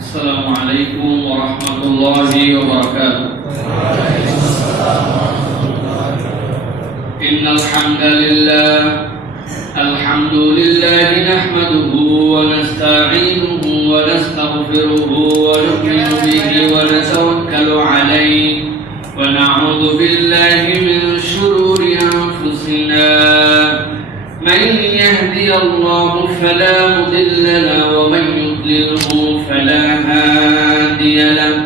السلام عليكم ورحمة الله وبركاته. إن الحمد لله نحمده ونستعينه ونستغفره ونؤمن به ونتوكل عليه ونعوذ بالله من شرور أنفسنا. من يهدي الله فلا مضل له ومن يضلله فلا هادي له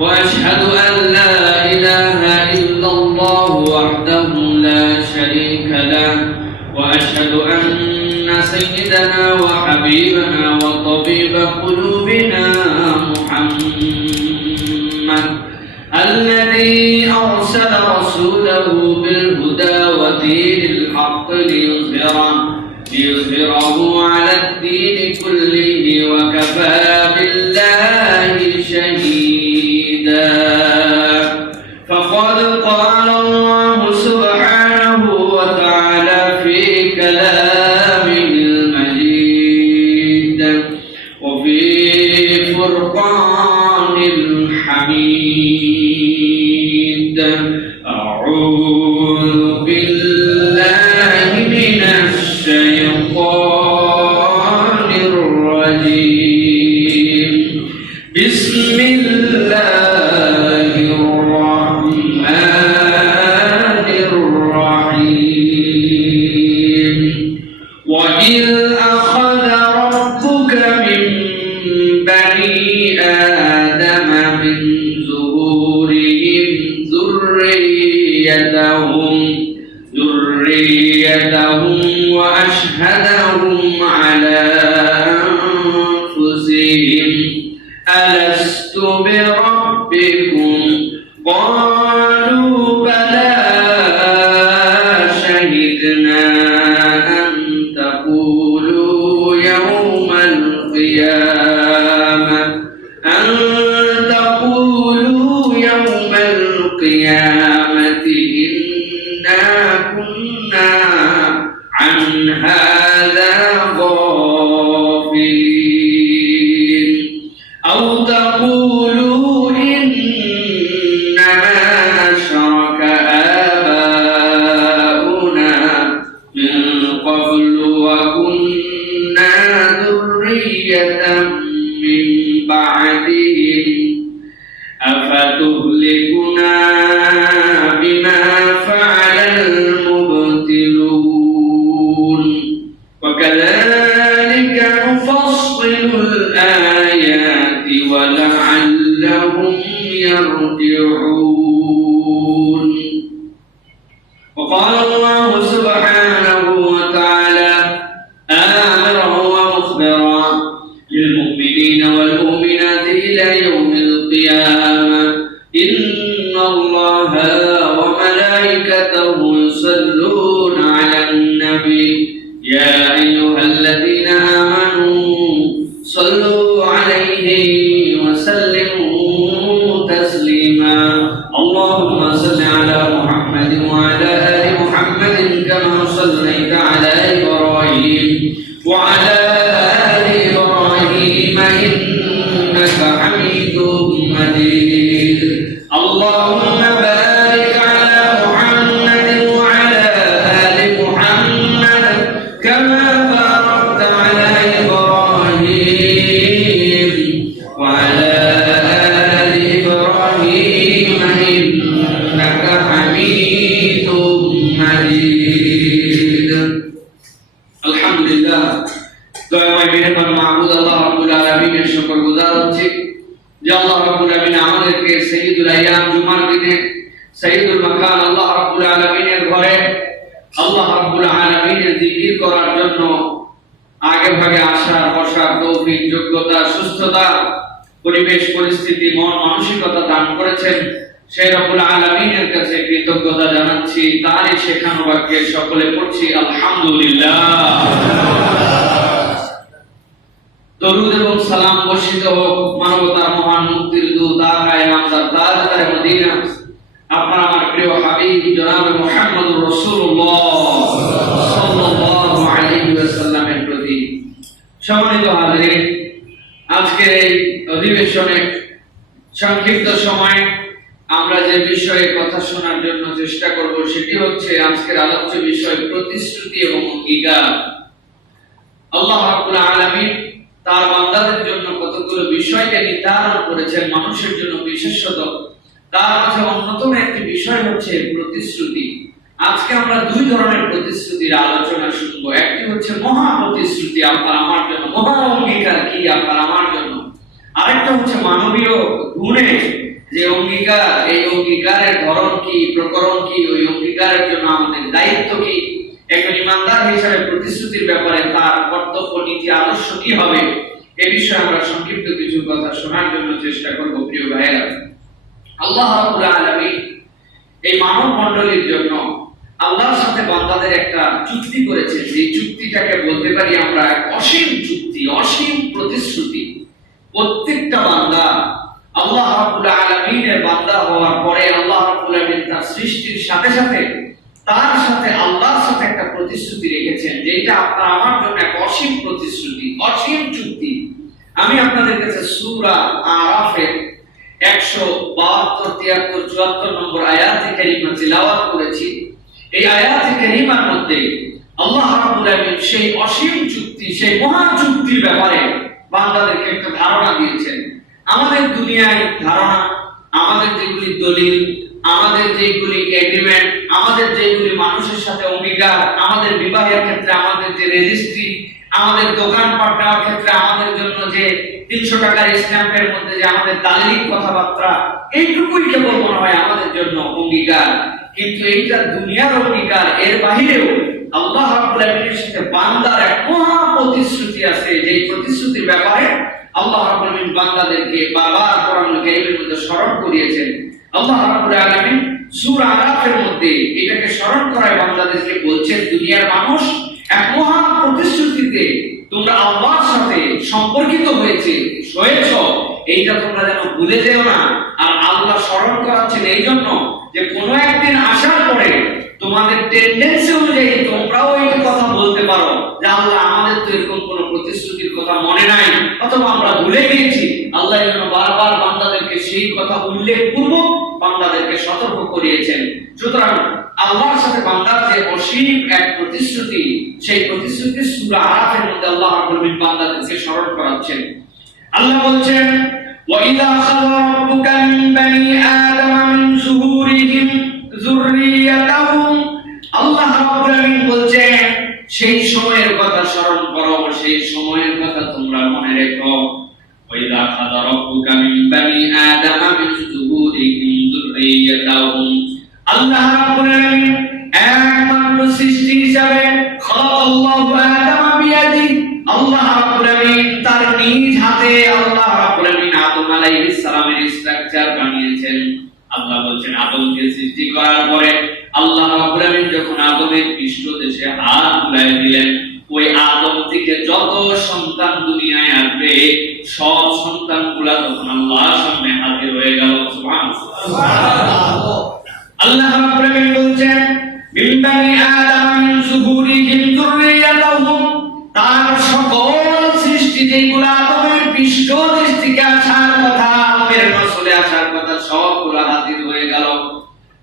وأشهد أن لا إله إلا الله وحده لا شريك له وأشهد أن سيدنا وحبيبنا وطبيب قلوبنا محمد الذي أرسل رسوله بالهدى ودين الحق ليظهره على الدين كله وكفى بالله شهيدا. فقد قال الله سبحانه وتعالى في كلامه المجيد وفي فرقان الحميد. أعوذ بالله من الشيطان الرجيم. بسم الله الرحمن الرحيم. وإذ أخذ ربك من بني آدم من ظهورهم ذريتهم وأشهدهم على أنفسهم ألست بربكم قالوا بلى شهدنا أن تقولوا يوم القيامة إنا كنا عن هذا غافلين أو تقولوا إنما أشرك آباؤنا من قبل وكنا ذرية من بعدهم أفتهلكنا بما فعل المبطلون وكذلك نفصل الآيات ولعلهم يرجعون. وقال الله سبحانه وتعالى آمرا ومخبرا للمؤمنين والمؤمنات إلى يوم القيامة إن الله وملائكته يصلون على النبي يا أيها الذين آمنوا صلوا عليه وسلموا تسليما. اللهم صل على محمد وعلى آل محمد كما صليت على إبراهيم وعلى آل إبراهيم إنك حميد مجيد. اللهم بارك على محمد وعلى آل محمد كما باركت على إبراهيم وعلى آل إبراهيم إنك حميد مجيد. الحمد لله. দয়াময় মেহেরবান মাহমুদ আল্লাহ রাব্বুল আলামিনের শুকরগুজার হচ্ছি যে আল্লাহ রাব্বুল আলামিন আমাদেরকে সাইয়্যিদুল আইয়াম জুমার দিনে সাইয়্যিদুল মাকান আল্লাহ রাব্বুল আলামিনের ঘরে আল্লাহ রাব্বুল আলামিনের জিকির করার জন্য আগে ভাগে আসার বসার তৌফিক যোগ্যতা সুস্থতা পরিবেশ পরিস্থিতি মন মানসিকতা দান করেছেন। সেই রব্বুল আলামিনের কাছে কৃতজ্ঞতা জানাচ্ছি। তারই শেখানো বাক্যে সকলে পড়ছি আলহামদুলিল্লাহ। দরুদ এবং সালাম বর্ষিত হোক মানবতার মহান মুক্তির দূত আকায়ে নামদার তাজদারে মদিনা আপনার আমার প্রিয় হাবিব জনাবে মুহাম্মদুর রাসূলুল্লাহ সাল্লাল্লাহু আলাইহি ওয়াসাল্লামের প্রতি। সম্মানিত হাজিরিন, আজকের এই অধিবেশনে সংক্ষিপ্ত সময় আমরা যে বিষয়ে কথা শোনার জন্য চেষ্টা করব সেটি হচ্ছে আজকের আলোচ্য বিষয় প্রতিশ্রুতি এবং অঙ্গীকার। আল্লাহ রাব্বুল আলামিন তার বান্দাদের জন্য কতগুলো বিষয়কে নির্ধারণ করেছেন মানুষের জন্য বিশেষত, তার মাঝে অন্যতম একটি বিষয় হচ্ছে প্রতিশ্রুতি। আজকে আমরা দুই ধরনের প্রতিশ্রুতির আলোচনা শুনব। একটি হচ্ছে মহা প্রতিশ্রুতি আপনার আমার জন্য, মহা অঙ্গীকার কি আপনার আমার জন্য। আরেকটা হচ্ছে মানবীয় গুণে যে অঙ্গীকার, এই অঙ্গীকারের ধরন কি, প্রকরণ কি, ওই অঙ্গীকারের জন্য আমাদের দায়িত্ব কি, একজন ইমানদার হিসেবে প্রতিশ্রুতির ব্যাপারে তার কর্তব্য, নীতি, আদর্শ কি হবে, এ বিষয়ে আমরা সংক্ষিপ্ত কিছু কথা শোনার জন্য চেষ্টা করব। প্রিয় ভাইয়েরা, আল্লাহ রাব্বুল আলামিন এই মানব মণ্ডলীর জন্য আল্লাহর সাথে বান্দাদের একটা চুক্তি করেছে। যে চুক্তিটাকে বলতে পারি আমরা অসীম চুক্তি, অসীম প্রতিশ্রুতি। প্রত্যেকটা বান্দা আল্লাহ রাব্বুল আলামিনের বান্দা হওয়ার পরে আল্লাহ রাব্বুল আলামিন তার সৃষ্টির সাথে সাথে তার সাথে আল্লাহর সাথে একটা প্রতিশ্রুতি রেখেছেন, যেটা আপনার আমার জন্য এক অসীম প্রতিশ্রুতি, অসীম চুক্তি। আমি আপনাদের কাছে সূরা আরাফের 172, 73, 74 নম্বর আয়াতে কারিমা তিলাওয়াত করেছি। এই আয়াতে কারিমার মধ্যে আল্লাহ রাব্বুল আলামিন সেই অসীম চুক্তি, সেই মহা চুক্তির ব্যাপারে বান্দাদেরকে একটা ধারণা দিয়েছেন। আমাদের দুনিয়ায় ধারণা, আমাদের যেগুলি দলিল, আমাদের যেগুলি এগ্রিমেন্ট, আমাদের যেগুলি মানুষের সাথে অঙ্গীকার, আমাদের বিবাহের ক্ষেত্রে আমাদের যে রেজিস্ট্রি, আমাদের দোকানপাট নেওয়ার ক্ষেত্রে আমাদের জন্য যে 300 টাকার স্ট্যাম্পের মধ্যে যে আমাদের দালিলিক কথাবার্তা, এইটুকুই কেবল মনে হয় আমাদের জন্য অঙ্গীকার। কিন্তু এইটা দুনিয়ার অঙ্গীকার, এর বাহিরেও আল্লাহ রাব্বুল আলামিনের সাথে বান্দার এক মহা প্রতিশ্রুতি আছে। যে প্রতিশ্রুতির ব্যাপারে আল্লাহ রাব্বুল আলামিন বান্দাদেরকে বারবার কোরআনুল কারীমের মধ্যে স্মরণ করিয়েছেন। আল্লাহ রাব্বুল আলামিন সূরা আরাফের মধ্যে এটাকে স্মরণ করায় বান্দাদেরকে বলছেন, দুনিয়ার মানুষ এক মহা প্রতিশ্রুতিতে তোমরা আল্লাহর সাথে সম্পর্কিত হয়েছে, এইটা তোমরা যেন ভুলে যেও না। আর আল্লাহ স্মরণ করাচ্ছেন এই জন্য যে কোনো একদিন আসার পরে তোমাদের টেন্ডেন্সি অনুযায়ী তোমরাও এই কথা বলতে পারো যে আল্লাহ আমাদের তো এরকম কোনো প্রতিশ্রুতির কথা মনে নাই, অথবা আমরা ভুলে গিয়েছি। আল্লাহ যেন বারবার বান্দাদেরকে সেই কথা উল্লেখ পূর্বক বান্দাদেরকে সতর্ক করিয়েছেন। সুতরাং আল্লাহর সাথে বান্দার যে অসীম এক প্রতিশ্রুতি, সেই প্রতিশ্রুতি সূরা আরাফের মধ্যে আল্লাহ রাব্বুল আলামিন বান্দাদেরকে স্মরণ করাচ্ছেন। আল্লাহ বলছেন, وَإِذَا أَخَذَ رَبُّكَ مِنْ بَنِي آدَمَ مِنْ ظُهُورِهِمْ ذُرِّيَّتَهُمْ, আল্লাহ রাব্বুল আলামিন বলছেন সেই সময়ের কথা স্মরণ করো, সেই সময়ের কথা তোমরা মনে রেখো। وَإِذَا أَخَذَ رَبُّكَ مِنْ بَنِي آدَمَ مِنْ ظُهُورِهِمْ ذُرِّيَّتَهُمْ, আল্লাহ রাব্বুল আলামিন একমাত্র সৃষ্টি হিসাবে খালাকাল্লাহু আদামা বিয়াদি, আল্লাহ রাব্বুল আলামিন তার নিজ হাতে আল্লাহ রাব্বুল আলামিন আদম আলাইহিস সালামের স্ট্রাকচার বানিয়েছেন। আল্লাহ বলেন আদমকে সৃষ্টি করার পরে আল্লাহ রাব্বুল আলামিন যখন আদমের পৃষ্ঠদেশে হাত বুলাই দিলেন, ওই আদম থেকে যত সন্তান দুনিয়ায় আসবে সব সন্তানগুলো তখন আল্লাহর সামনে হাজির হয়ে গেল। সুবহানাল্লাহ। আল্লাহ রাব্বুল আলামিন বলেন মিন বানি আদম মিন যুহুরিহিম যুররিয়াতাহুম, তার সকল সৃষ্টি যেগুলো আদমের পৃষ্ঠদেশ থেকে আসার কথা, আদমের নসলে আসার কথা, সবগুলো হাজির হয়ে গেল।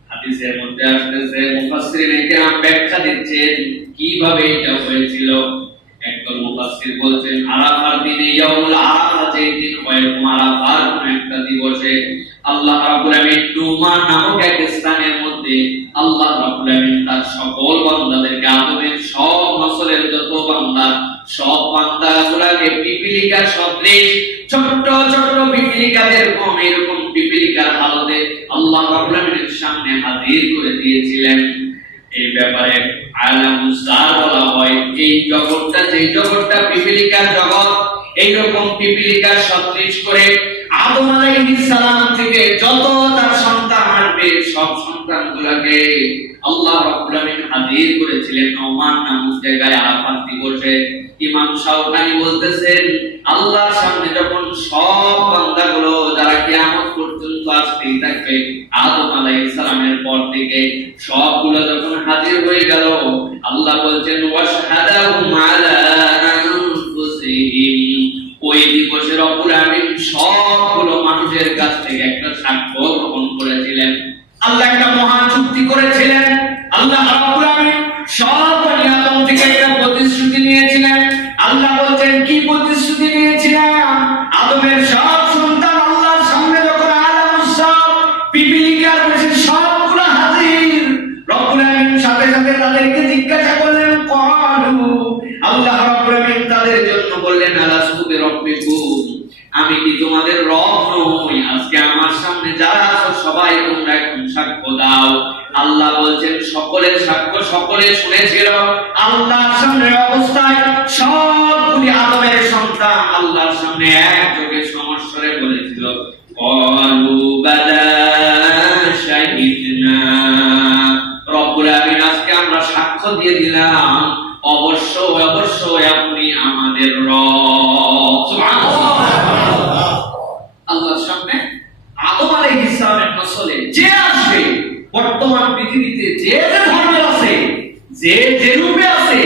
হাদিসের মধ্যে আসছে, মুফাসসিরিনে কেরাম ব্যাখ্যা দিচ্ছেন কিভাবে এটা হয়েছিল। একদল মুফাসসির বলছেন আরাফার দিনে, ইয়াউমুল আরাফা, যে দিন হয় আরাফার কোন একটা দিবসে আল্লাহ রাব্বুল আলামিন নুমান নামক এক স্থানের মধ্যে আল্লাহ রাব্বুল আলামিন তার সকল বান্দাদেরকে, আদমের সব নসলের যত বান্দা, সব বান্দাগুলোকে পিপীলিকার সদৃশ ছোট ছোট পিপীলিকাদের কম এরকম পিপীলিকার হালতে আল্লাহ রাব্বুল আলামিনের সামনে হাজির করে দিয়েছিলেন। এই ব্যাপারে আলামুস জার বলা হয়। এই জগৎটা, যে জগৎটা পিপীলিকার জগৎ, এইরকম পিপীলিকার সদৃশ করে আদম আলাইহিস সালাম থেকে যত তার সন্তান আসবে সব সন্তানগুলোকে আল্লাহ রাব্বুল আলামিন হাজির করেছিলেন নোমান নামক জায়গায় আরাফাত দিবসে। ইমাম শাওকানি বলতেছেন আল্লাহর সামনে যখন সব বান্দাগুলো যারা কিয়ামত পর্যন্ত আসতেই থাকবে আদম আলাইহিস সালামের পর থেকে সবগুলো যখন হাজির হয়ে গেল, আল্লাহ বলছেন ওয়াশহাদাহুম আলা আনফুসিহিম ওই দিবসে রব্বুল আলামিন সবগুলো মানুষের কাছ থেকে একটা সাক্ষ্য গ্রহণ করেছিলেন। আল্লাহ একটা মহান চুক্তি করেছিলেন। আল্লাহ রাব্বুল আলামিন সব বনি আদম থেকে একটা প্রতিশ্রুতি নিয়েছিলেন। আল্লাহ বলছেন কি প্রতিশ্রুতি নিয়েছিলেন? আদমের সব সন্তান আল্লাহর সামনে যখন আলামুস সব পিপিলিকার বেশি সবগুলো হাজির, রব্বুল আলামিন সাথে সাথে তাদেরকে জিজ্ঞাসা করলেন ক্বালু, আল্লাহ রাব্বুল আলামিন তাদের জন্য বললেন আলাস্তু বিরাব্বিকুম, আমি কি তোমাদের রব নই? আজকে আমার সামনে যারা আছো সবাই তোমরা এখন সাক্ষ্য দাও। আল্লাহ বলছেন সকলের সাক্ষ্য সকলে শুনেছিল। আল্লাহর সামনে অবস্থায় সবগুলি আদমের সন্তান আল্লাহর সামনে একযোগে সমস্বরে বলেছিল ক্বালু বালা শাহিদনা, রব্বুল আলামিন আজকে আমরা সাক্ষ্য দিয়ে দিলাম অবশ্যই অবশ্যই আপনি আমাদের রব। সুবহানাল্লাহ। আল্লাহর সামনে আদম আলাইহিস সালামের নসলে যে আসবে, বর্তমান পৃথিবীতে যে যে ধর্মে আছে, যে যে রূপে আছে,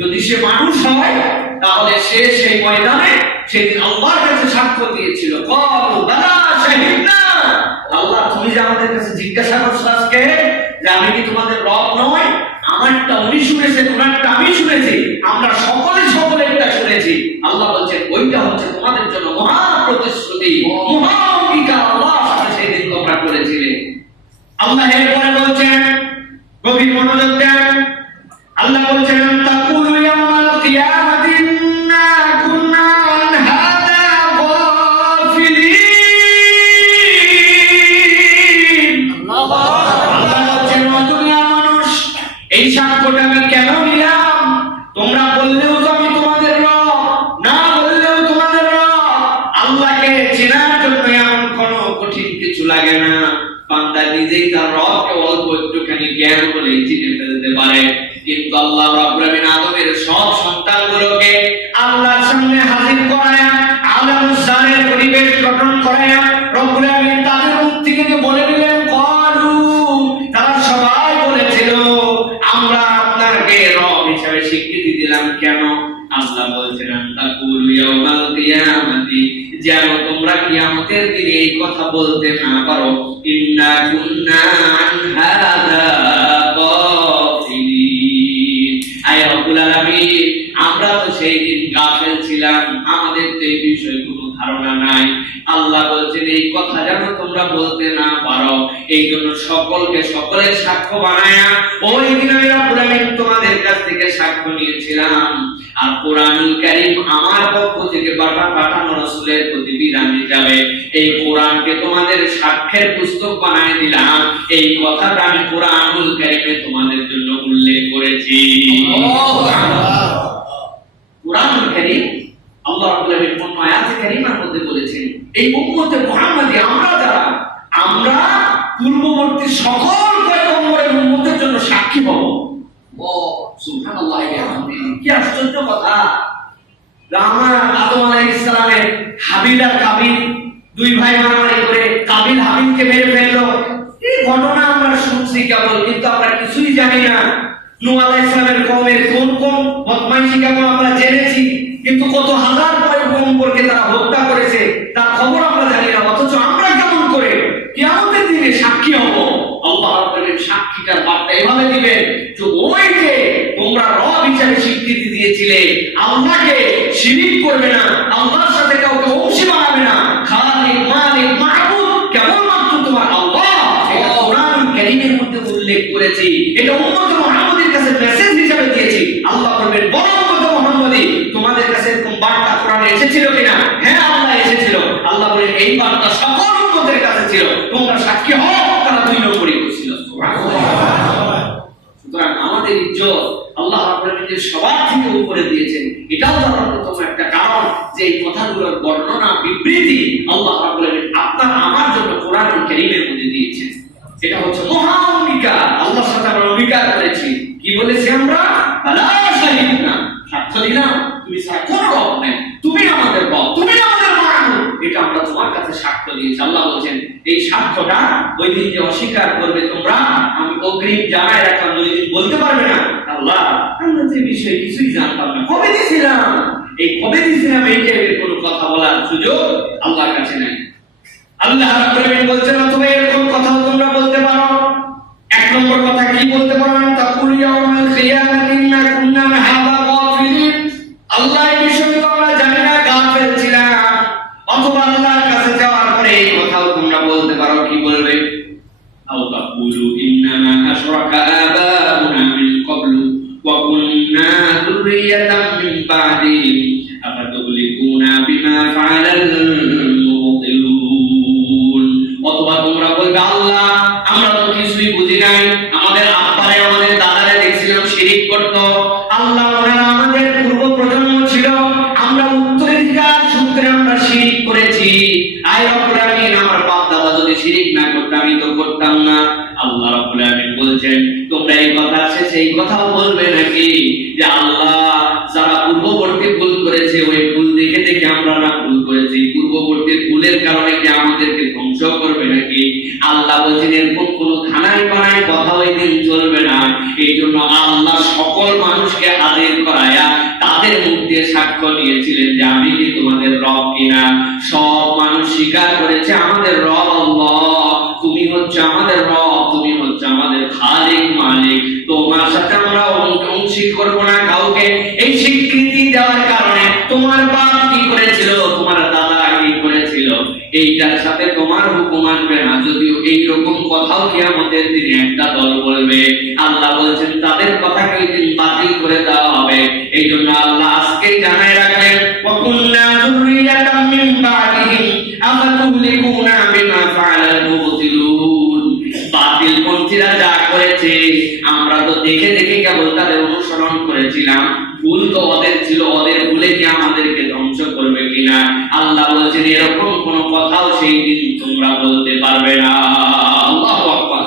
যদি সে মানুষ হয় তাহলে সে সেই ময়দানে সেদিন আল্লাহর কাছে সাক্ষ্য দিয়েছিল ক্বালু বালা শাহিদনা, আল্লাহ তুমি যে আমাদের কাছে জিজ্ঞাসা করছো আজকে যে আমি কি তোমাদের রব নই, আমারটা উনি শুনেছেন, ওনারটা আমি শুনেছি, আমরা সকলে সকলেরটা শুনেছি। আল্লাহ বলছেন ওইটা হচ্ছে তোমাদের জন্য মহা প্রতিশ্রুতি, মহা অঙ্গীকার আল্লাহর সাথে সেদিন তোমরা করেছিলে। আল্লাহ এরপরে বলছেন, গভীর মনোযোগ দেন, আল্লাহ বলছেন তাকুলু ইয়াউমাল কিয়ামাতি ইন্না কুন্না আন হাযা গাফিলিন। আল্লাহ বলছেন ও দুনিয়ার মানুষ, এই সাক্ষ্যটা আমি কেন নিলাম? তোমরা বললেও তো আমি তোমাদের রব, না বললেও তোমাদের রব। আল্লাহকে চেনার জন্য এমন কোনো কঠিন কিছু লাগে না, বান্দা নিজেই তার রবকে অল্প একটুখানি জ্ঞান বলে চিনে ফেলতে পারে। কিন্তু আল্লাহ রাব্বুল আলামিন আদমের সব সন্তানগুলোকে আল্লাহর সামনে হাজির করায়া আলামুস সারের পরিবেশ গঠন করায়া রব্বুল আলামিন তাদের মুখ থেকে বলে দিলেন ক্বালু, তারা সবাই বলেছিল আমরা আপনাকে রব হিসেবে স্বীকৃতি দিলাম কেন? আল্লাহ বলছেন তাকুলু ইয়াউমাল কিয়ামাতি, যেন তোমরা কিয়ামতের দিনে এই কথা বলতে না পারো ইন্না কুন্না আন হাযা গাফিলিন, আয় রব্বুল আলামিন আমরা তো সেই দিন গাফেল ছিলাম, আমাদের তো এই বিষয়ে কোনো ধারণা নাই। আল্লাহ বলছেন এই কথা যেন তোমরা বলতে না পারো, এই জন্য সকলকে সকলের সাক্ষ্য বানায়া ওই দিন আমি রব্বুল আলামিন তোমাদের কাছ থেকে সাক্ষ্য নিয়েছিলাম। আর কোরআনুল কারীম আমার পক্ষ থেকে পাঠানো রাসূলের প্রতি বিধান হিসাবে এই কোরআনকে তোমাদের সাক্ষ্যের পুস্তক বানায় দিলাম। এই কথাটা আমি কোরআনুল কারীমে তোমাদের জন্য উল্লেখ করেছি। কোরআনুল কারীম আল্লাহ রাব্বুল আলামিন কোন আয়াতে কারীমার মধ্যে বলেছেন এই উম্মতে মুহাম্মাদি আমরা যারা, আমরা পূর্ববর্তী সকল পয়গম্বরের উম্মতের জন্য সাক্ষী হব। ও সুবহানাল্লাহ, কি আশ্চর্য কথা! আমার আদম আলাইহিস সালামের হাবিল আর কাবিল দুই ভাই মারামারি করে কাবিল হাবিলকে মেরে ফেললো, এই ঘটনা আমরা শুনছি কেবল, কিন্তু আমরা কিছুই জানি না। নূহ আলাইহিস সালামের কওমের কোন কোন বদমাইশি কেবল আমরা জেনেছি, কিন্তু কত হাজার পয়গম্বরকে তারা হত্যা করেছে তার খবর আমরা জানি না। অথচ আমরা কেমন করে কিয়ামতের দিনে সাক্ষী হব? আল্লাহ রাব্বুল আলামিন সাক্ষীটার বার্তা এভাবে দিবেন যে ওই যে তোমরা রব হিসেবে স্বীকৃতি দিয়েছিলে, আল্লাহকে শিরিক করবে না, আল্লাহর সাথে কাউকে অংশী বানাবে না, খালিক মালিক মাহবুব কেবলমাত্র তোমার আল্লাহ, এটা কোরআনুল কারীমের মধ্যে উল্লেখ করেছি। এটা উম্মতে মুহাম্মাদের কাছে মেসেজ হিসেবে দিয়েছি। আল্লাহ বলবেন বলো উম্মতে মুহাম্মাদি তোমাদের কাছে এরকম বার্তা কোরআনে এসেছিল কিনা? হ্যাঁ আল্লাহ এসেছিল। আল্লাহ বলেন এই বার্তা সকল উম্মতের কাছে ছিল, তোমরা সাক্ষী হও। তারা দুই নম্বরই করছিল। সুতরাং আমাদের ইজ্জত আল্লাহ রাব্বুল আলামিন সবার থেকে উপরে দিয়েছেন। এটাও তার অন্যতম একটা কারণ যে এই কথাগুলোর বর্ণনা বিবৃতি আল্লাহ রাব্বুল আলামিন আপনার আমার জন্য কোরআনুল কারীমের মধ্যে দিয়েছেন। এটা হচ্ছে মহা অঙ্গীকার, আল্লাহর সাথে আমরা অঙ্গীকার করেছি। কি বলেছি আমরা? বালা শাহিদনা, সাক্ষ্য দিলাম তুমি ছাড়া কোনো রব নেই, তুমি আমাদের রব, তুমি আমাদের মাহবুব, এটা আমরা তোমার কাছে সাক্ষ্য দিয়েছি। আল্লাহ বলছেন এই সাক্ষ্যটা ওই দিন যে অস্বীকার করবে তোমরা, আমি অগ্রিম জানায় রাখলাম ওই দিন বলতে পারবে না আল্লাহ আমরা যে বিষয়ে কিছুই জানতাম না, কবে দিয়েছিলাম এই কবে দিয়েছিলাম এই টাইপের কোনো কথা বলার সুযোগ আল্লাহর কাছে নাই। আল্লাহ রাব্বুল আলামিন বলছেন অথবা এরকম কথা তোমরা বলতে পারো। এক নম্বর কথা কি বলতে পারো? তাকুল ইয়াউমাল কিয়ামাতি ইন্না কুন্না আন হাযা গাফিলিন। আল্লাহ এই বিষয়ে তো আমরা জানি না, গাফিল ছিলাম। অথবা আল্লাহর কাছে যাওয়ার পরে এই কথাও তোমরা বলতে পারো। কি বলবে? আও তাকুলু ইন্নামা আশরাকা আবাউনা মিন ক্বাবলু ওয়া কুন্না যুররিয়াতাম মিন বা'দিহিম আফাতুহলিকুনা বিমা ফাআলাল মুবতিলুন। অথবা তোমরা বলবে আল্লাহ আমরা তো কিছুই বুঝি নাই, আমাদের আব্বারে আমাদের দাদারে দেখছিলাম শিরিক করত, আল্লাহ ওনারা আমাদের পূর্ব প্রজন্ম ছিল, আমরা উত্তরাধিকার সূত্রে আমরা শিরিক করেছি। আয় রব্বুল আলামিন আমার বাপ দাদা যদি শিরিক না করত আমি তো করতাম না। আল্লাহ রাব্বুল আলামিন বলছেন তোমরা এই কথা শেষে এই কথাও বলবে নাকি যে আল্লাহ যারা পূর্ববর্তী ভুল করেছে ওই ভুল দেখে দেখে আমরা না ভুল করেছি, পূর্ববর্তী ভুলের কারণে কি আমাদেরকে ধ্বংস করবে নাকি? আল্লাহ বলছেন এরকম কোন খানায় বানায় কথা ওই দিন চলবে না। এই জন্য আল্লাহ সকল মানুষকে হাজির করায়া তাদের মুখ দিয়ে সাক্ষ্য দিয়েছিলেন যে আমি কি তোমাদের রব কিনা। সব মানুষ স্বীকার করেছে আমাদের রব আল্লাহ, তুমি হচ্ছে আমাদের রব, তুমি হচ্ছে আমাদের খালিক মালিক, তোমার সাথে আমরা অংশীদার করব না কাউকে। এই স্বীকৃতি দেওয়ার কারণে তোমার বাপ কি করেছিল, তোমার দাদা কি করেছিল, এইটার সাথে তোমার হুকুম আসবে না। যদিও এইরকম কথাও কিয়ামতের দিনে একটা দল বলবে, আল্লাহ বলছেন তাদের কথাকে ওই দিন বাতিল করে দেওয়া হবে। এই জন্য আল্লাহ আজকে জানায় রাখলেন ওয়া কুন্না যুররিয়াতাম মিন বা'দিহিম আফাতুহলিকুনা বিমা ফাআলাল মুবতিলুন। বাতিলপন্থীরা যা করেছে আমরা তো দেখে দেখে কেবল তাদের অনুসরণ করেছিলাম, ভুল তো ওদের ছিল, ওদের ভুলে কি আমাদেরকে ধ্বংস করবে কিনা? আল্লাহ বলছেন এরকম কোন কথাও সেই দিন তোমরা বলতে পারবে না। আল্লাহু আকবার।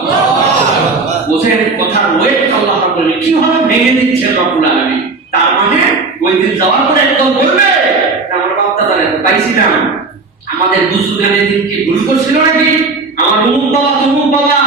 বুঝেন কথার ওয়েট আল্লাহ রাব্বুল আলামিন কিভাবে ভেঙে দিচ্ছেন রব্বুল আলামিন। তার মানে ওই দিন যাওয়ার পরে একদম বলবে আমার বাপ দাদারা পাইছিলাম, আমাদের বুজুর্গানের দিন কি ভুল করছিল নাকি? আমার অমুক বাবা তমুক বাবা,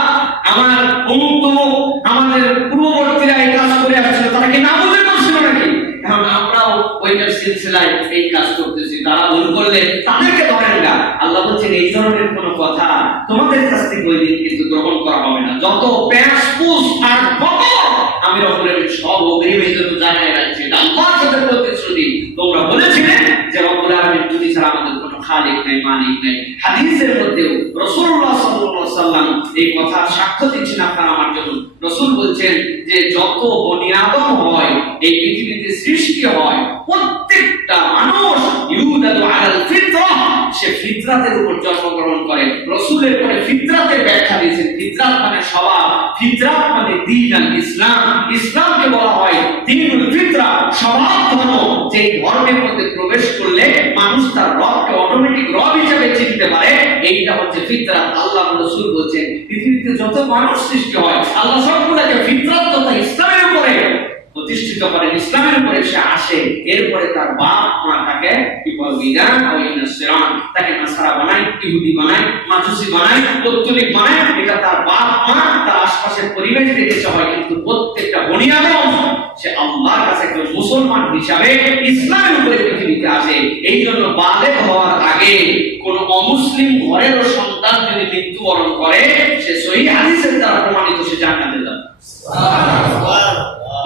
আমার অমুক তমুক আমাদের পূর্ববর্তীরা এই কাজ করে আসছিল, তারা কি না বুঝে করছিল নাকি? এখন আমরাও ওইটার সিলসিলায় এই কাজ করতেছি, তারা ভুল করলে তাদেরকে ধরেন না। আল্লাহ বলছেন এই ধরনের কোন কথা তোমাদের কাছ থেকে ওই দিন কিন্তু গ্রহণ করা হবে না। যত প্যাঁচপুস আর বকর আমি রব্বুল আলামিন সব অগ্রিমের জন্য জানাই রাখছি। আল্লাহর সাথে প্রতিশ্রুতি তোমরা বলেছিলেন যে রব্বুল আলামিন তুমি ছাড়া আমাদের কোনো খালিক নাই মালিক নাই। হাদিসের মধ্যেও রাসূলুল্লাহ সাল্লাল্লাহু আলাইহি ওয়াসাল্লাম এই কথা সাক্ষ্য দিচ্ছেন আপনারা আমার জন্য। রাসূল বলছেন যে যত বনি আদম হয় এই পৃথিবীতে সৃষ্টি হয় প্রত্যেকটা মানুষ ইউলাদু আলাল ফিতরাহ, সে ফিতরাতের উপর জন্মগ্রহণ করে। রাসূলের পরে ফিতরাতের ব্যাখ্যা দিয়েছেন, ফিতরাত মানে স্বভাব, ফিতরাত মানে দ্বীন আল ইসলাম। ইসলামকে বলা হয় দ্বীনুল ফিতরা, স্বভাব ধর্ম। যে ধর্মের মধ্যে প্রবেশ করলে মানুষ তার রবকে অটোমেটিক রব হিসেবে চিনতে পারে, এইটা হচ্ছে ফিতরাত। আল্লাহ রাসূল বলেছেন পৃথিবীতে যত মানুষ সৃষ্টি হয় আল্লাহ সবগুলোকে ফিতরাত তথা ইসলামের উপরে প্রতিষ্ঠিত করেন, ইসলামের উপরে সে আসে। এরপরে তার বাপ মা তাকে বিদান ও ইনসিরান, তাকে নাসারা বানায়, ইহুদি বানায়, মাজুসি বানায়, পৌত্তলিক বানায়। এটা তার বাপ মা তার আশপাশের পরিবেশ দেখেছে হয়, কিন্তু প্রত্যেকটা বনি আদম সে আল্লাহর কাছে একজন মুসলমান হিসাবে ইসলামের উপরে পৃথিবীতে আসে। এই জন্য বালেগ হওয়ার আগে কোন অমুসলিম ঘরের সন্তান যদি মৃত্যুবরণ করে সে সহিহ হাদিসের দ্বারা প্রমাণিত সে জান্নাতে যাবে। সুবহানাল্লাহ।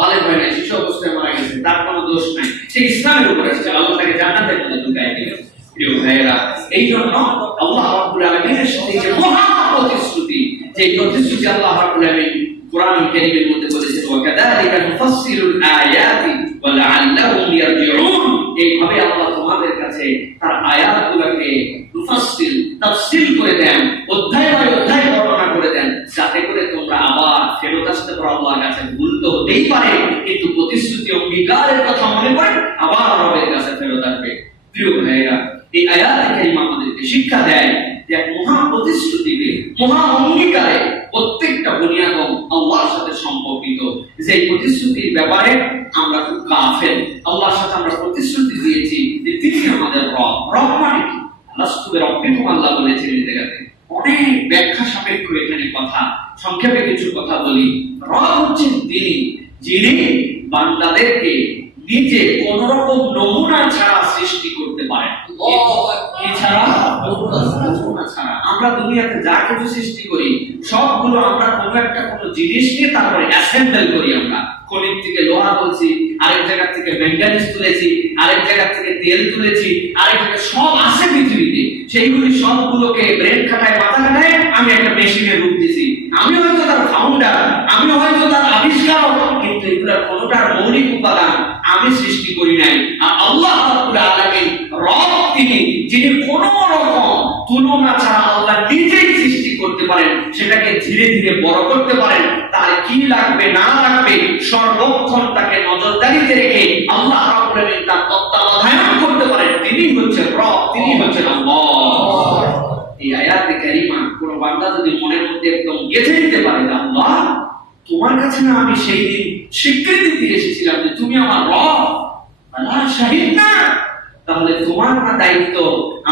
বালেগ হয় না, শিশু অবস্থায় মারা গেছে, তার কোনো দোষ নাই, সে ইসলামের উপরে এসেছে, আল্লাহ তাকে জান্নাতের মধ্যে ঢুকায় দিবেন। প্রিয় ভাইয়েরা, এই জন্য আল্লাহ রাব্বুল আলামিনের সাথে যে মহা প্রতিশ্রুতি, যে প্রতিশ্রুতি আল্লাহ রাব্বুল আলামিন কোরআন কারীমের মধ্যে বলেছেন ওয়া কাযালিকা নুফাসসিলুল আয়াতি ওয়া লাআল্লাহুম ইয়ারজিউন। এইভাবে আল্লাহ তোমাদের কাছে তার আয়াতগুলোকে মুফাসসিল তাফসীল করে দেন, অধ্যায় বাই অধ্যায় বর্ণনা করে দেন, যাতে করে তোমরা আবার ফেরত আসতে পারো আল্লাহর কাছে। ভুল তো হতেই পারে, কিন্তু প্রতিশ্রুতি অঙ্গীকারের কথা মনে করে আবার রবের কাছে ফেরত আসবে। প্রিয় ভাইয়েরা, এই আয়াত কারীমা আমাদেরকে শিক্ষা দেয় যে এক মহা প্রতিশ্রুতিতে, মহা অঙ্গীকারে প্রত্যেকটা বনি আদম আল্লাহর সাথে সম্পর্কিত। যে প্রতিশ্রুতির ব্যাপারে আমরা খুব কাফের, আল্লাহর সাথে আমরা প্রতিশ্রুতি দিয়েছি যে তিনি আমাদের রব। রব মানে কি? লাস্তু বিরাব্বিকুম আল্লাহ বলেছেন এই জায়গাতে। অনেক ব্যাখ্যা সাপেক্ষ এখানে কথা, সংক্ষেপে কিছু কথা বলি। রব হচ্ছেন তিনি, যিনি বান্দাদেরকে নিজে কোন রকম নমুনা ছাড়া সৃষ্টি করতে পারেন। কি ছাড়া? নমুনা ছাড়া। আমরা দুনিয়াতে যা কিছু সৃষ্টি করি সবগুলো আমরা কোনো একটা কোনো জিনিস নিয়ে তারপরে অ্যাসেম্বল করি। আমরা খনিজ থেকে লোহা তুলছি, আরেক জায়গা থেকে ম্যাঙ্গানিজ তুলেছি, আরেক জায়গা থেকে তেল তুলেছি, আরেক জায়গায় সব আছে পৃথিবীতে, সেইগুলি সবগুলোকে ব্রেন খাটায় মাথা খাটায় আমি একটা মেশিনে রূপ দিছি। আমি হয়তো তার ফাউন্ডার, আমি হয়তো তার আবিষ্কারক, কিন্তু এগুলোর কোনোটার মৌলিক উপাদান আমি সৃষ্টি করি নাই। আর আল্লাহ রাব্বুল আলামিন রব, তিনি যিনি কোনো রকম তুলনা ছাড়া আল্লাহ নিজেই সৃষ্টি করতে পারেন, সেটাকে ধীরে ধীরে বড় করতে পারেন। তার কি লাগবে না লাগবে সর্বক্ষণ তাকে নজরদারিতে রেখে আল্লাহ রাব্বুল আলামিন তার তত্ত্বাবধান করতে পারেন। তিনি হচ্ছেন রব, তিনি হচ্ছেন আল্লাহ। এই আয়াতে কারিমা কোন বান্দা যদি মনের মধ্যে একদম গেঁথে নিতে পারে, আল্লাহ তোমার কাছে না আমি সেই দিন স্বীকৃতি দিয়ে এসেছিলাম যে তুমি আমার রব, আল্লাহ শাহিদ না, তাহলে তোমার না দায়িত্ব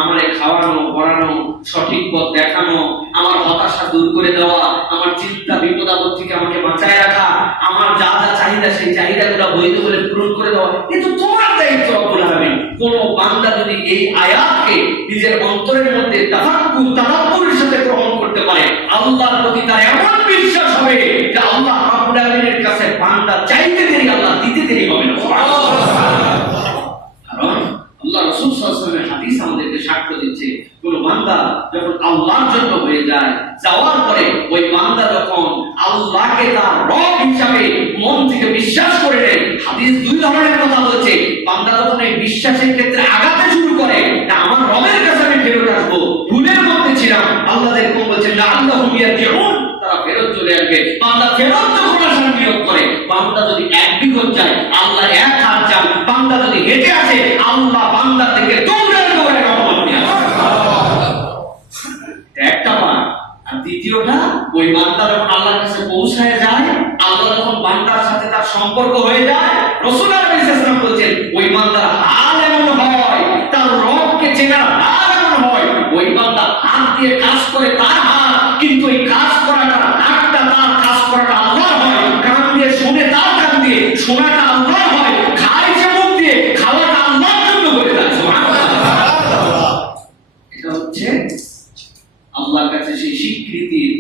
আমারে খাওয়ানো, পড়ানো, সঠিক পথ দেখানো, আমার হতাশা দূর করে দেওয়া, আমার চিন্তা বিপদ আপদ থেকে আমাকে বাঁচায় রাখা, আমার যা যা চাহিদা সেই চাহিদাগুলো বৈধ বলে পূরণ করে দেওয়া, কিন্তু তোমার দায়িত্ব রব্বুল আলামিন। কোন বান্দা যদি এই আয়াতকে নিজের অন্তরের মধ্যে তাদাব্বুরের সাথে গ্রহণ করতে পারে, আল্লাহর প্রতি তার এমন বিশ্বাস হবে যে আল্লাহ রাব্বুল আলামিনের কাছে বান্দা চাইতে দেরি, আল্লাহ দিতে দেরি হবে না। কারণ আল্লাহ রাসূল সাল্লাল্লাহু আলাইহি ওয়াসাল্লামের হাদিস আমাদেরকে সাক্ষ্য দিচ্ছে, কোন বান্দা যখন আল্লাহর জন্য হয়ে যায়, যাওয়ার পরে ওই বান্দা যখন আল্লাহকে তার রব হিসাবে মন থেকে বিশ্বাস করে নেয়, হাদিস দুই ধরনের কথা বলছে। বান্দা যখন এই বিশ্বাসের ক্ষেত্রে আগাতে শুরু করে, আমার রবের কাছে আমি ফেরত আসবো, ভুলের মধ্যে ছিলাম, আল্লাহ এরকম বলছেন না আল্লাহুম ইয়ারজিউন, তারা ফেরত চলে আসবে। বান্দা ফেরত যখন আসার নিয়ত করে, বান্দা যদি এক বিঘত যায় আল্লাহ এক হাত চান, বান্দা যদি হেঁটে আসে আল্লাহ বান্দা থেকে দৌড়ে দৌড়ে রহমত নিয়ে আসে। একটা বার। আর দ্বিতীয়টা, ওই বান্দা যখন আল্লাহর কাছে পৌঁছায় যায়, আল্লাহ যখন বান্দার সাথে তার সম্পর্ক হয়ে যায়, রাসূল আলাইহিস সালাম বলেন ওই বান্দার হাল এমন হয়, তার রবকে চেনার হাল এমন হয়, ওই বান্দা হাত দিয়ে কাজ করে তার হাত, কিন্তু এই কাজ করাটা হাতটা তার, কাজ করাটা আল্লাহর হয়, কান দিয়ে শুনে তার কান দিয়ে, শোনাটা আল্লাহর হয়, খায় যে মুখ দিয়ে, খাওয়াটা আল্লাহর জন্য করে দেয়। সুবহানাল্লাহ। এটা হচ্ছে আল্লাহর কাছে সেই স্বীকৃতির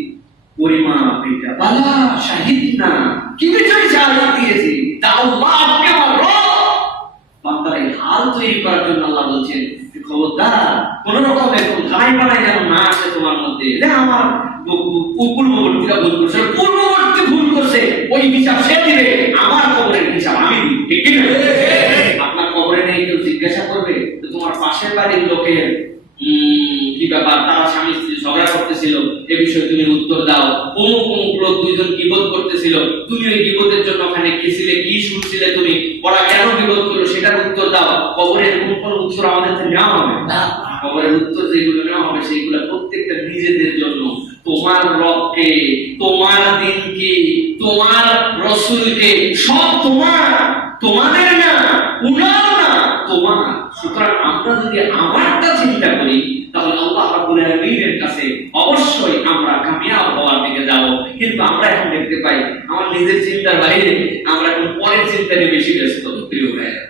পরিমাপ। এটা বালা শাহিদ না, কি বিষয় শাহিদ দিয়েছি তা আল্লাহ আপনি আমার রব। বান্দার এই হাল তৈরি করার জন্য আল্লাহ বলছেন খবরদার কোন রকম এরকম ধাই বানাই যেন না আসে তোমার মধ্যে, যে আমার পূর্ববর্তীরা ভুল করছে, পূর্ববর্তী ভুল করছে, ওই হিসাব সে দিবে, আমার কবরের হিসাব আমি দিব। ঠিক কি না? আপনার কবরে নেই, কেউ জিজ্ঞাসা করবে যে তোমার পাশের বাড়ির লোকের কি ব্যাপার, তারা স্বামী স্ত্রী ঝগড়া করতেছিল, এ বিষয়ে তুমি উত্তর দাও। অমুক অমুক লোক দুইজন গীবত করতেছিল, তুমি ওই গীবতের জন্য ওখানে গেছিলে, কি শুনছিলে তুমি, ওরা কেন গীবত করলো সেটার উত্তর দাও। কবরের কোন উত্তর আমাদের থেকে নেওয়া হবে না। কবরের উত্তর যেগুলো নেওয়া হবে সেইগুলো প্রত্যেকটা নিজেদের জন্য। তোমার রবকে, তোমার দিনকে, তোমার রাসূলকে, সব তোমার, তোমাদের না, উনার না, তোমার। সুতরাং আমরা যদি আমারটা চিন্তা করি, তাহলে আল্লাহ রাব্বুল আলামিনের কাছে অবশ্যই আমরা কামিয়াব হওয়ার দিকে যাব। কিন্তু আমরা এখন দেখতে পাই আমার নিজের চিন্তার বাইরে আমরা এখন পরের চিন্তা নিয়ে বেশি ব্যস্ত। প্রিয় ভাইরা,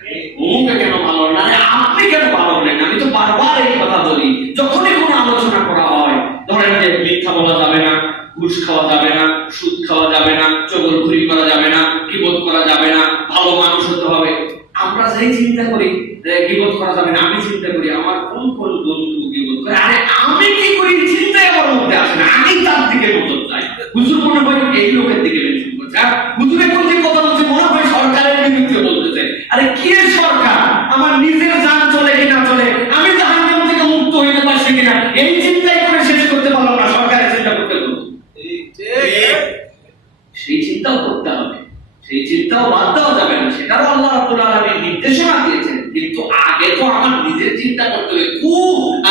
অমুকে কেন ভালো না, আপনি কেন ভালো হলেন? আমি তো বারবার এই কথা বলি, যখনই কোনো আলোচনা করা হয়, ধরেন যে মিথ্যা বলা যাবে না, ঘুষ খাওয়া যাবে না, সুদ খাওয়া যাবে না, চগলখুরি করা যাবে না, গীবত করা যাবে না, ভালো মানুষ হতে হবে, আমরা যেই চিন্তা করি গীবত করা যাবে না, আমি চিন্তা করি আমার কোন কোন বন্ধু গীবত করে, আরে আমি কি করি চিন্তায় আমার মধ্যে আসে না, আমি তার দিকে নজর যাই। হুজুর মনে হয় এই লোকের দিকে মেনশন করছে, আর হুজুরে কোন যে কথা বলছে মনে হয় সরকারের বিরুদ্ধে বলতেছে। আরে কি সরকার? আমার নিজের জান চলে কি না চলে, আমি জাহান্নাম থেকে মুক্ত হইতে পারছি কিনা, এই চিন্তাই করে শেষ করতে পারলাম না, সরকারের চিন্তা করতে বলবো। সেই চিন্তাও করতে হবে, সেই চিন্তাও বাদ দেওয়া যাবে না, সেটারও আল্লাহ রাব্বুল আলামিন নির্দেশনা দিয়েছেন। কিন্তু আগে তো আমার নিজের চিন্তা করতে হবে। কু